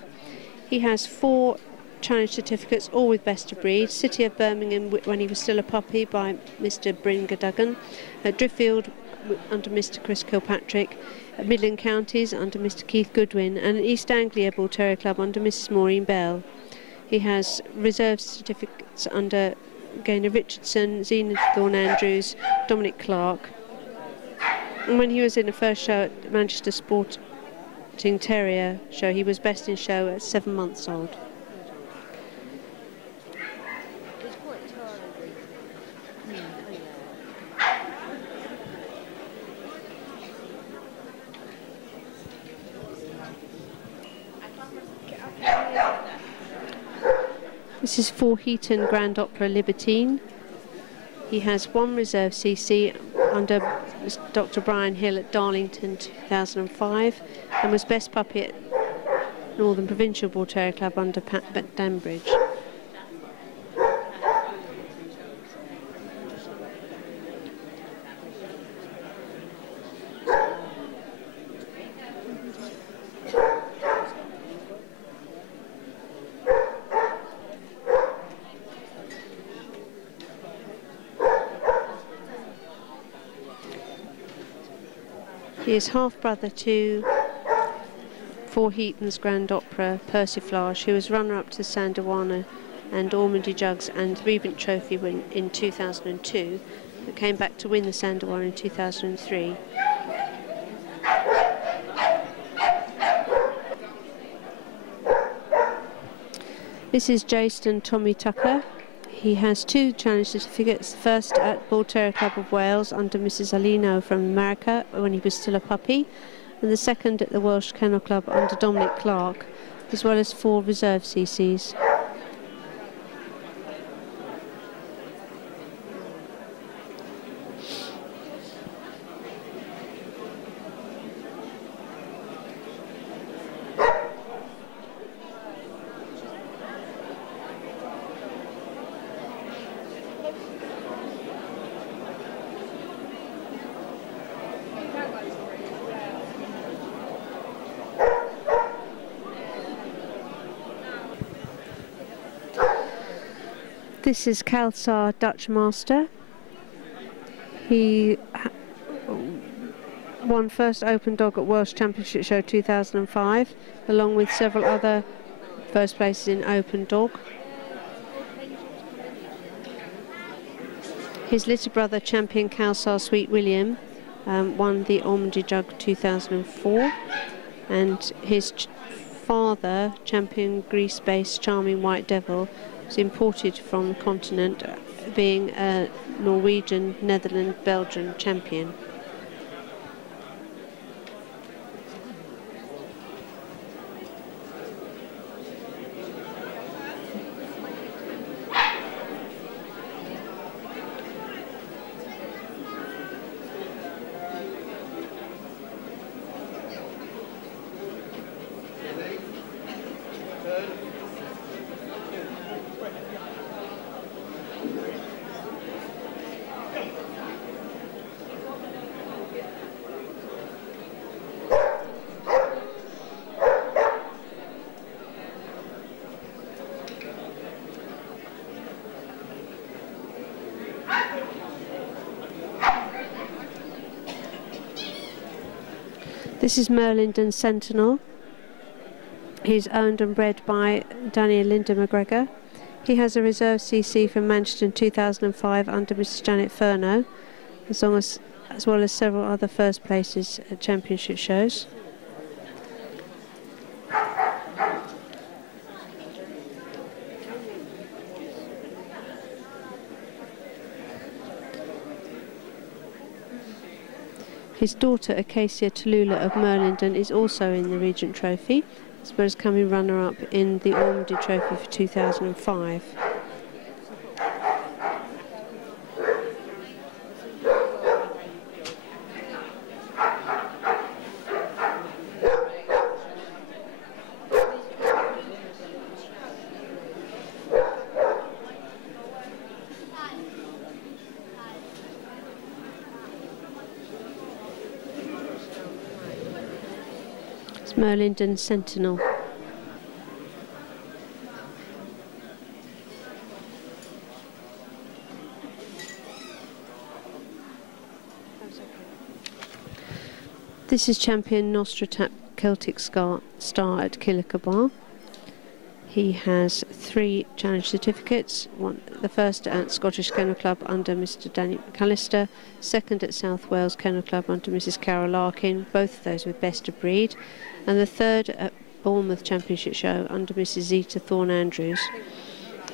He has 4 challenge certificates, all with best of breed. City of Birmingham when he was still a puppy by Mr. Bryn Duggan. At Driffield under Mr. Chris Kilpatrick. At Midland Counties under Mr. Keith Goodwin. And at East Anglia Bull Terrier Club under Mrs. Maureen Belle. He has reserve certificates under Gaynor Richardson, Zena Thorne Andrews, Dominic Clark. And when he was in the first show at Manchester Sporting Terrier show, he was best in show at 7 months old. This is Fourheaton Grandopera Libertine. He has 1 reserve CC under Dr. Brian Hill at Darlington 2005 and was best puppy at Northern Provincial Bull Terrier Club under Pat Danbridge. He is half-brother to Fourheatons Grandopera Persiflage, who was runner-up to Sandawana and Ormondy Jugs and 3-Bint Trophy win in 2002, but came back to win the Sandawana in 2003. This is Jayston Tommy Tucker. He has 2 challenge certificates, the first at Bull Terrier Club of Wales under Mrs. Alino from America when he was still a puppy, and the second at the Welsh Kennel Club under Dominic Clark, as well as 4 reserve CCs. This is Kalsar Dutch Master. He won first open dog at Welsh Championship Show 2005, along with several other first places in open dog. His little brother, Champion Kalsar Sweet William, won the Ormondy Jug 2004, and his father, Champion Greece-based Charming White Devil, was imported from the continent, being a Norwegian, Netherlands, Belgian champion. This is Merlington Sentinel. He's owned and bred by Danny and Linda McGregor. He has a reserve CC from Manchester in 2005 under Mrs. Janet Furno, as well as several other first places at championship shows. His daughter, Acacia Tallulah of Merlington, is also in the Regent Trophy, as well as coming runner-up in the Ormondy Trophy for 2005. Merlington Sentinel. This is champion Nosrettap Celtic star at Kilacabar. He has 3 challenge certificates. The first at Scottish Kennel Club under Mr. Daniel McAllister, second at South Wales Kennel Club under Mrs. Carol Larkin, both of those with best of breed, and the third at Bournemouth Championship Show under Mrs. Zita Thorne Andrews.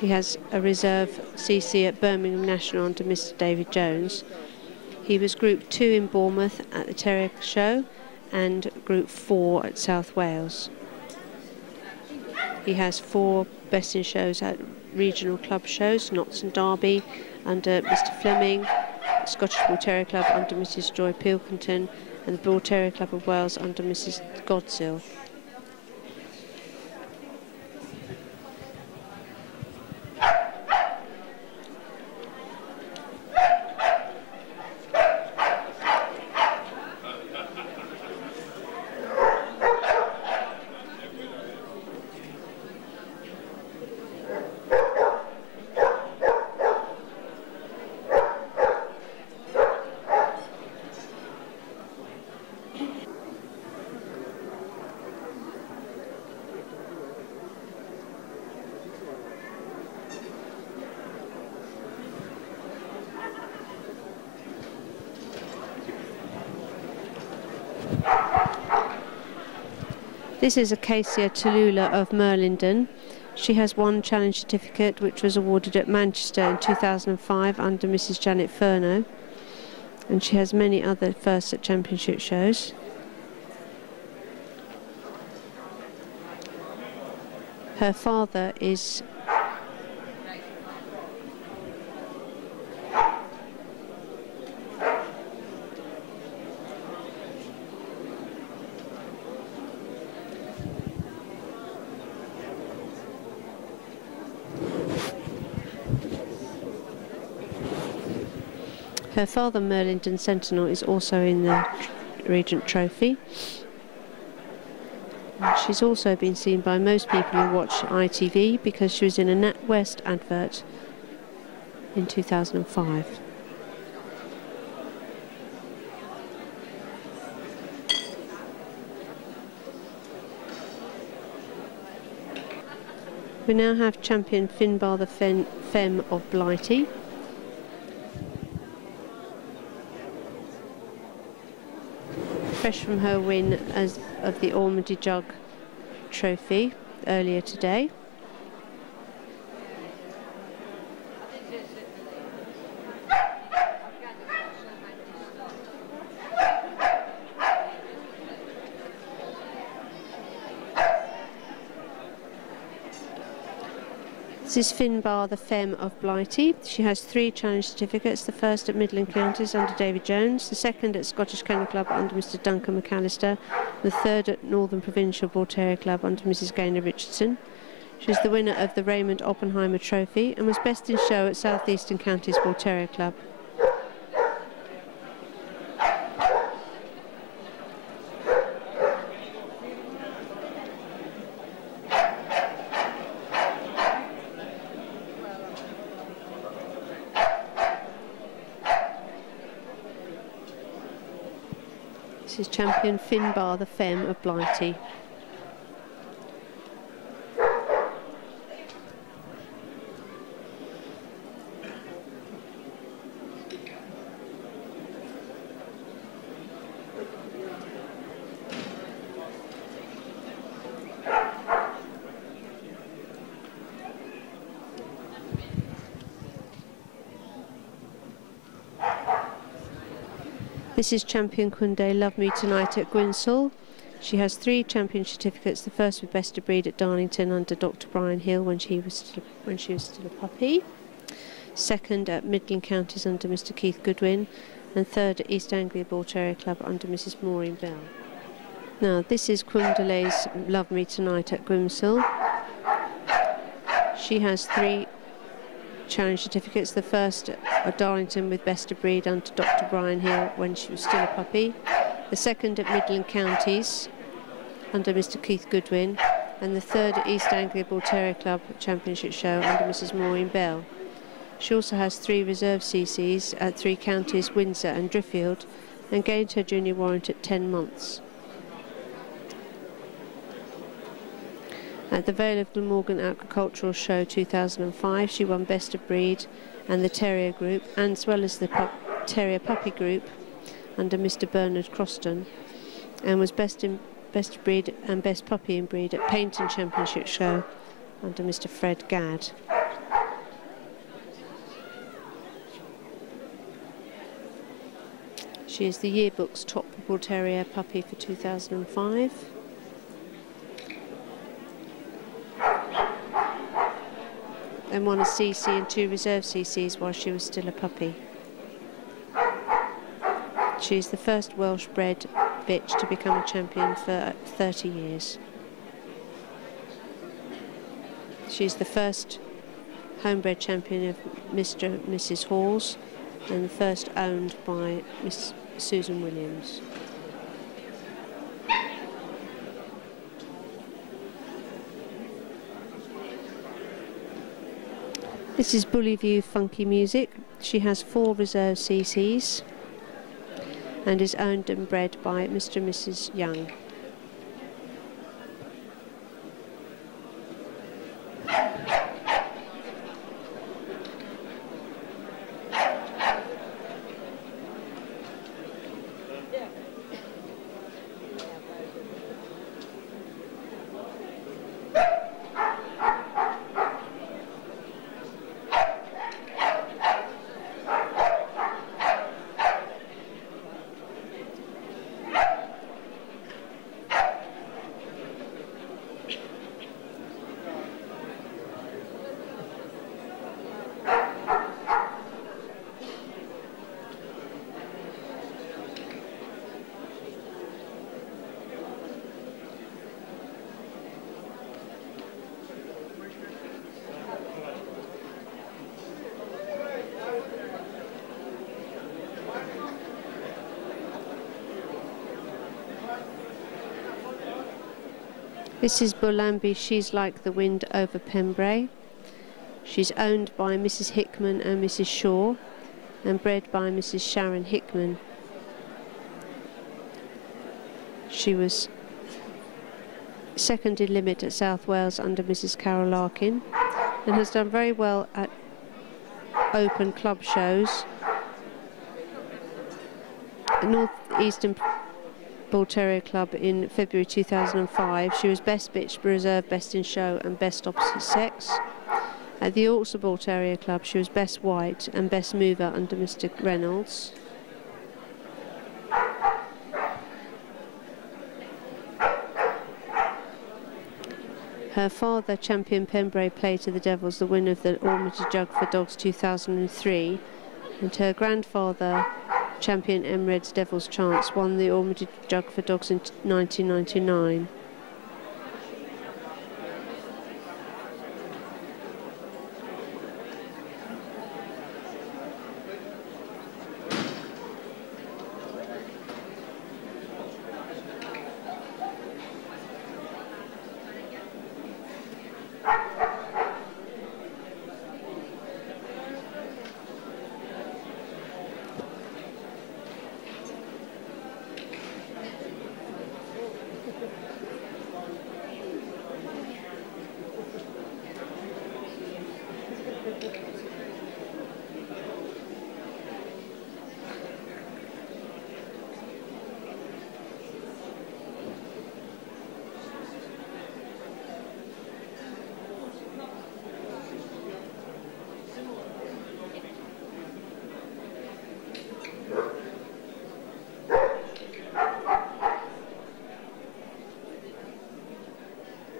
He has a reserve CC at Birmingham National under Mr. David Jones. He was Group 2 in Bournemouth at the Terrier Show and Group 4 at South Wales. He has 4 best in shows at regional club shows, Notts and Derby under Mr. Fleming, Scottish Bull Terrier Club under Mrs. Joy Pilkington, and the Bull Terrier Club of Wales under Mrs. Godsill. This is Astasia Tallulah of Merlington. She has 1 challenge certificate which was awarded at Manchester in 2005 under Mrs. Janet Furno, and she has many other firsts at championship shows. Her father is Merlington Sentinel is also in the Regent Trophy. And she's also been seen by most people who watch ITV because she was in a NatWest advert in 2005. We now have champion Finbar the Femme of Blighty. Fresh from her win of the Almaty Jug Trophy earlier today. This is Finbar the Femme of Blighty. She has 3 challenge certificates, the first at Midland Counties under David Jones, the second at Scottish Kennel Club under Mr. Duncan McAllister, the third at Northern Provincial Bull Terrier Club under Mrs. Gaynor Richardson. She was the winner of the Raymond Oppenheimer Trophy and was best in show at South Eastern Counties Bull Terrier Club. This is champion Finbar the Femme of Blighty. This is champion Kunde Love Me Tonight at Gwinsall. She has 3 champion certificates, the first with best of breed at Darlington under Dr. Brian Hill when she was still a puppy, second at Midland Counties under Mr. Keith Goodwin, and third at East Anglia Bull Terrier Club under Mrs. Maureen Belle. Now this is Kunde's Love Me Tonight at Grimsall. She has 3 challenge certificates, the first at Darlington with best of breed under Dr. Brian Hill when she was still a puppy, the second at Midland Counties under Mr. Keith Goodwin, and the 3rd East Anglia Bull Terrier Club Championship Show under Mrs. Maureen Belle. She also has 3 reserve CCs at 3 counties, Windsor and Driffield, and gained her junior warrant at 10 months. At the Vale of Glamorgan Agricultural Show 2005, she won Best of Breed and the Terrier Group, as well as the Terrier Puppy Group under Mr. Bernard Croston, and was Best Breed and Best Puppy in Breed at Paynton Championship Show under Mr. Fred Gadd. She is the yearbook's top Bull Terrier puppy for 2005. And won a CC and 2 reserve CCs while she was still a puppy. She is the first Welsh bred bitch to become a champion for 30 years. She's the first homebred champion of Mr. and Mrs. Halls, and the first owned by Miss Susan Williams. This is Bully View Funky Music. She has 4 reserve CCs and is owned and bred by Mr. and Mrs. Young. This is Bullamby, She's Like the Wind over Pembrey. She's owned by Mrs. Hickman and Mrs. Shaw and bred by Mrs. Sharon Hickman. She was second in limit at South Wales under Mrs. Carol Larkin and has done very well at open club shows. North Eastern Bull Terrier Club in February 2005. She was Best Bitch, Reserve, Best in Show and Best Opposite Sex. At the Yorkshire Bull Terrier Club she was Best White and Best Mover under Mr. Reynolds. Her father, Champion Pembrey, played to the Devils, the winner of the Ormond Jug for Dogs 2003, and her grandfather, Champion Emred's Devil's Chance, won the Ormond Jug for Dogs in 1999.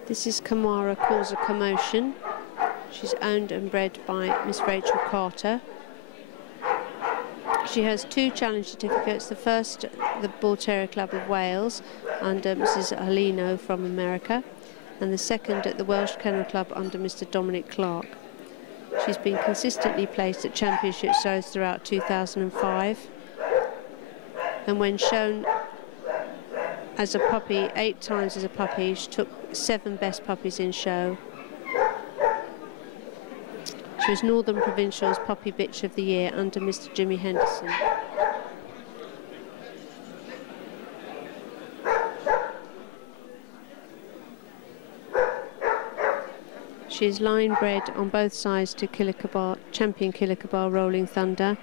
This is Kamara Cause a Commotion. She's owned and bred by Miss Rachel Carter. She has 2 challenge certificates. The first, the Bull Terrier Club of Wales under Mrs. Alino from America, and the second at the Welsh Kennel Club under Mr. Dominic Clark. She's been consistently placed at championship shows throughout 2005, and when shown as a puppy, 8 times as a puppy. She took 7 best puppies in show. She was Northern Provincial's Puppy Bitch of the Year under Mr. Jimmy Henderson. She is line bred on both sides to Kilacabar, champion Kilacabar Rolling Thunder,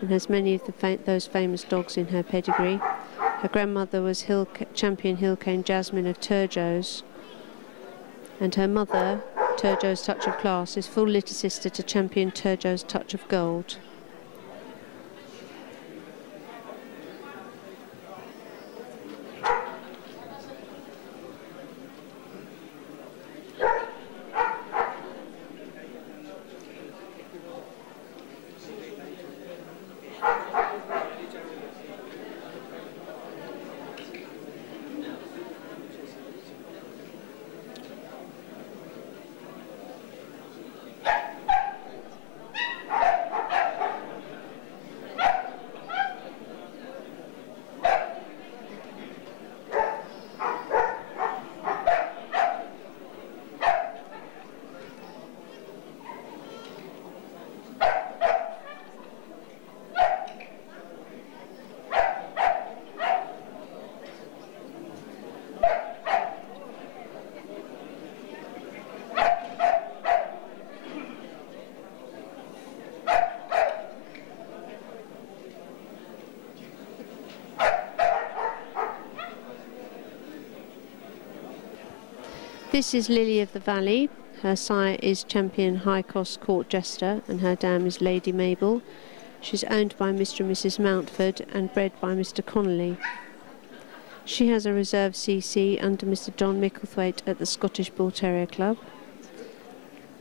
and has many of those famous dogs in her pedigree. Her grandmother was champion Hillcane Jasmine of Turjo's, and her mother, Turjo's Touch of Class, is full litter sister to champion Turjo's Touch of Gold. This is Lily of the Valley. Her sire is champion High Cost Court Jester, and her dam is Lady Mabel. She's owned by Mr. and Mrs. Mountford and bred by Mr. Connolly. She has a reserve CC under Mr. John Micklethwaite at the Scottish Bull Terrier Club,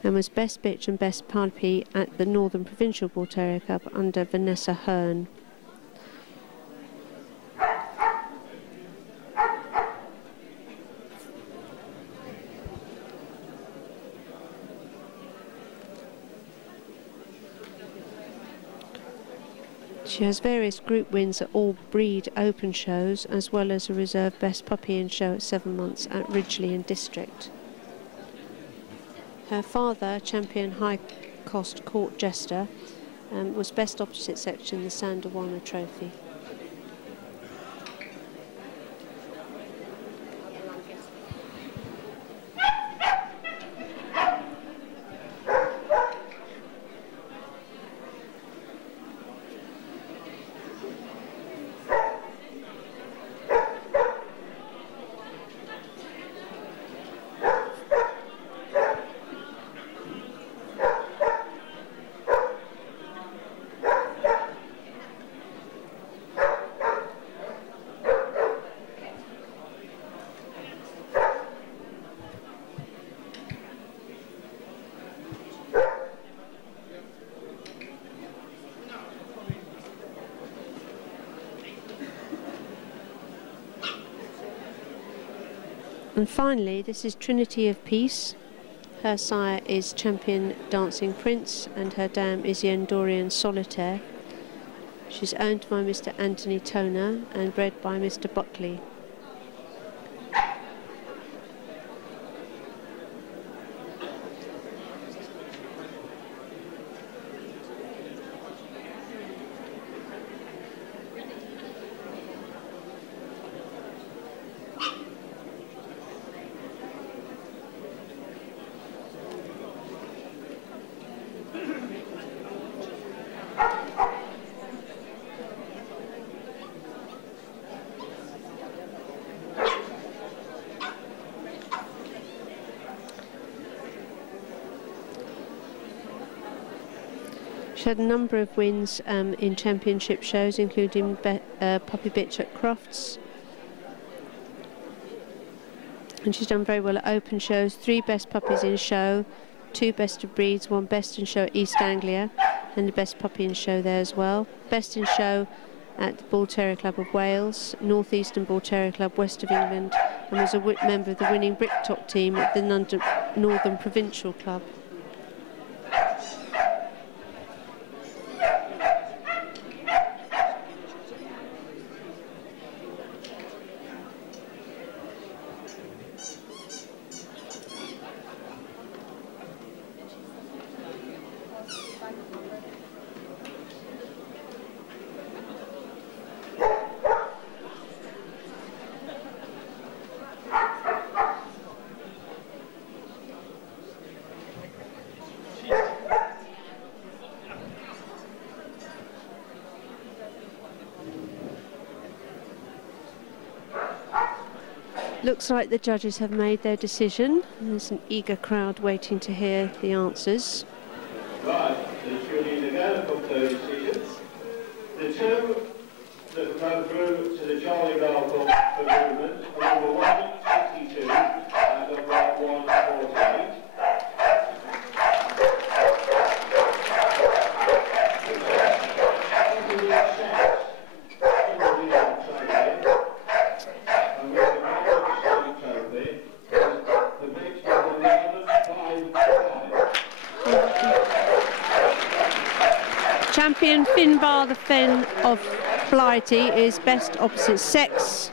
and was best bitch and best puppy at the Northern Provincial Bull Terrier Club under Vanessa Hearn. She has various group wins at all breed open shows, as well as a reserve best puppy in show at 7 months at Ridgely and District. Her father, champion High Cost Court Jester, was best opposite section the Sandawana Trophy. And finally, this is Trinity of Peace. Her sire is champion Dancing Prince, and her dam is the Andorian Solitaire. She's owned by Mr. Anthony Toner and bred by Mr. Buckley. She had a number of wins in championship shows, including Puppy Bitch at Crofts. And she's done very well at open shows, 3 best puppies in show, 2 best of breeds, 1 best in show at East Anglia, and the best puppy in show there as well. Best in show at the Bull Terrier Club of Wales, North Eastern Bull Terrier Club, West of England, and was a member of the winning Bricktop team at the Northern Provincial Club. Looks like the judges have made their decision. There's an eager crowd waiting to hear the answers. Right, the jury again have come to their decisions. The two that have gone through to the Charlie Bell Cup for movement are number 162 and number 148. Champion Finbar the Fen of Blighty is best opposite sex.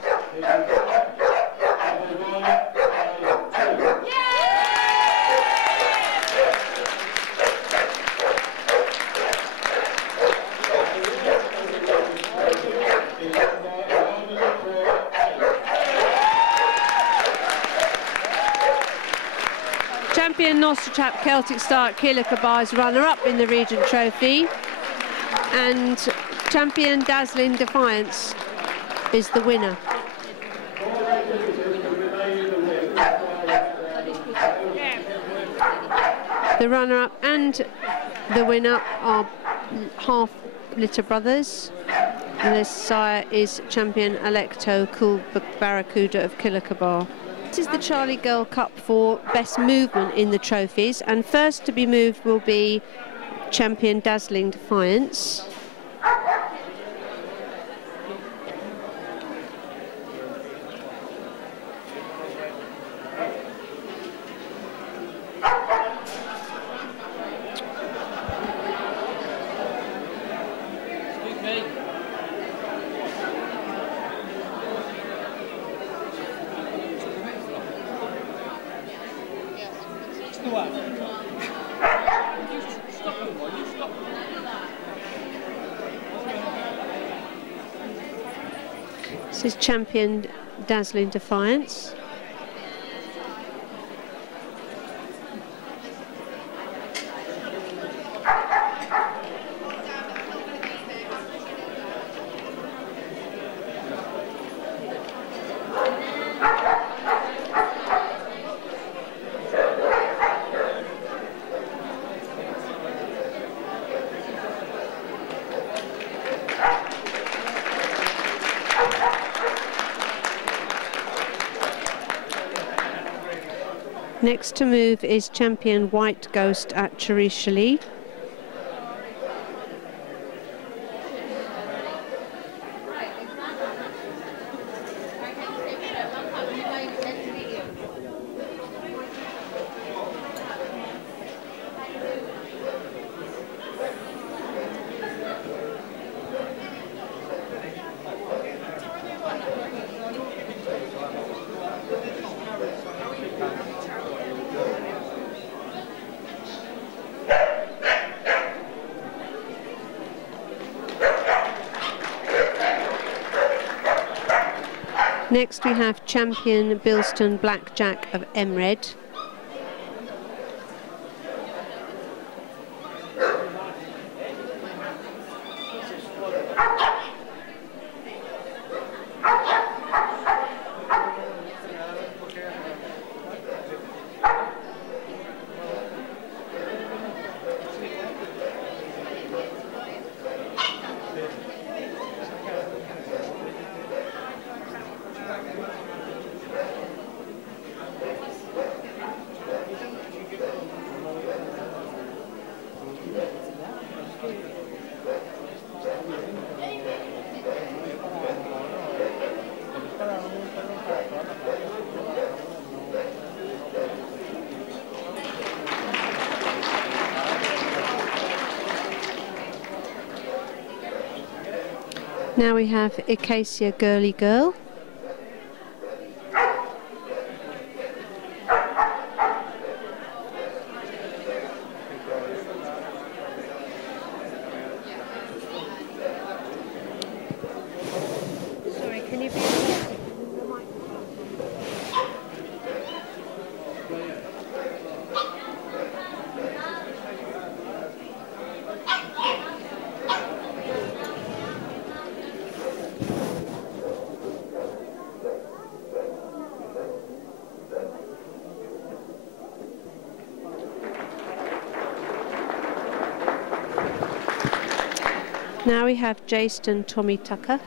Champion Nosrettap Celtic Star Kilacabar is runner-up in the Regent Trophy. And Champion Dazzling Defiance is the winner. The runner-up and the winner are half-litter brothers. And their sire is Champion Alecto Cool Barracuda of Kilacabar. This is the Charlie Girl Cup for best movement in the trophies. And first to be moved will be Champion Dazzling Defiance. This is Champion Dazzling Defiance. Next to move is Champion White Ghost at Cherishali. Next we have Champion Dilston Blackjack of Emred. Now we have Acacia Girly Girl. Sorry, can you be Now we have Jayston Tommy Tucker.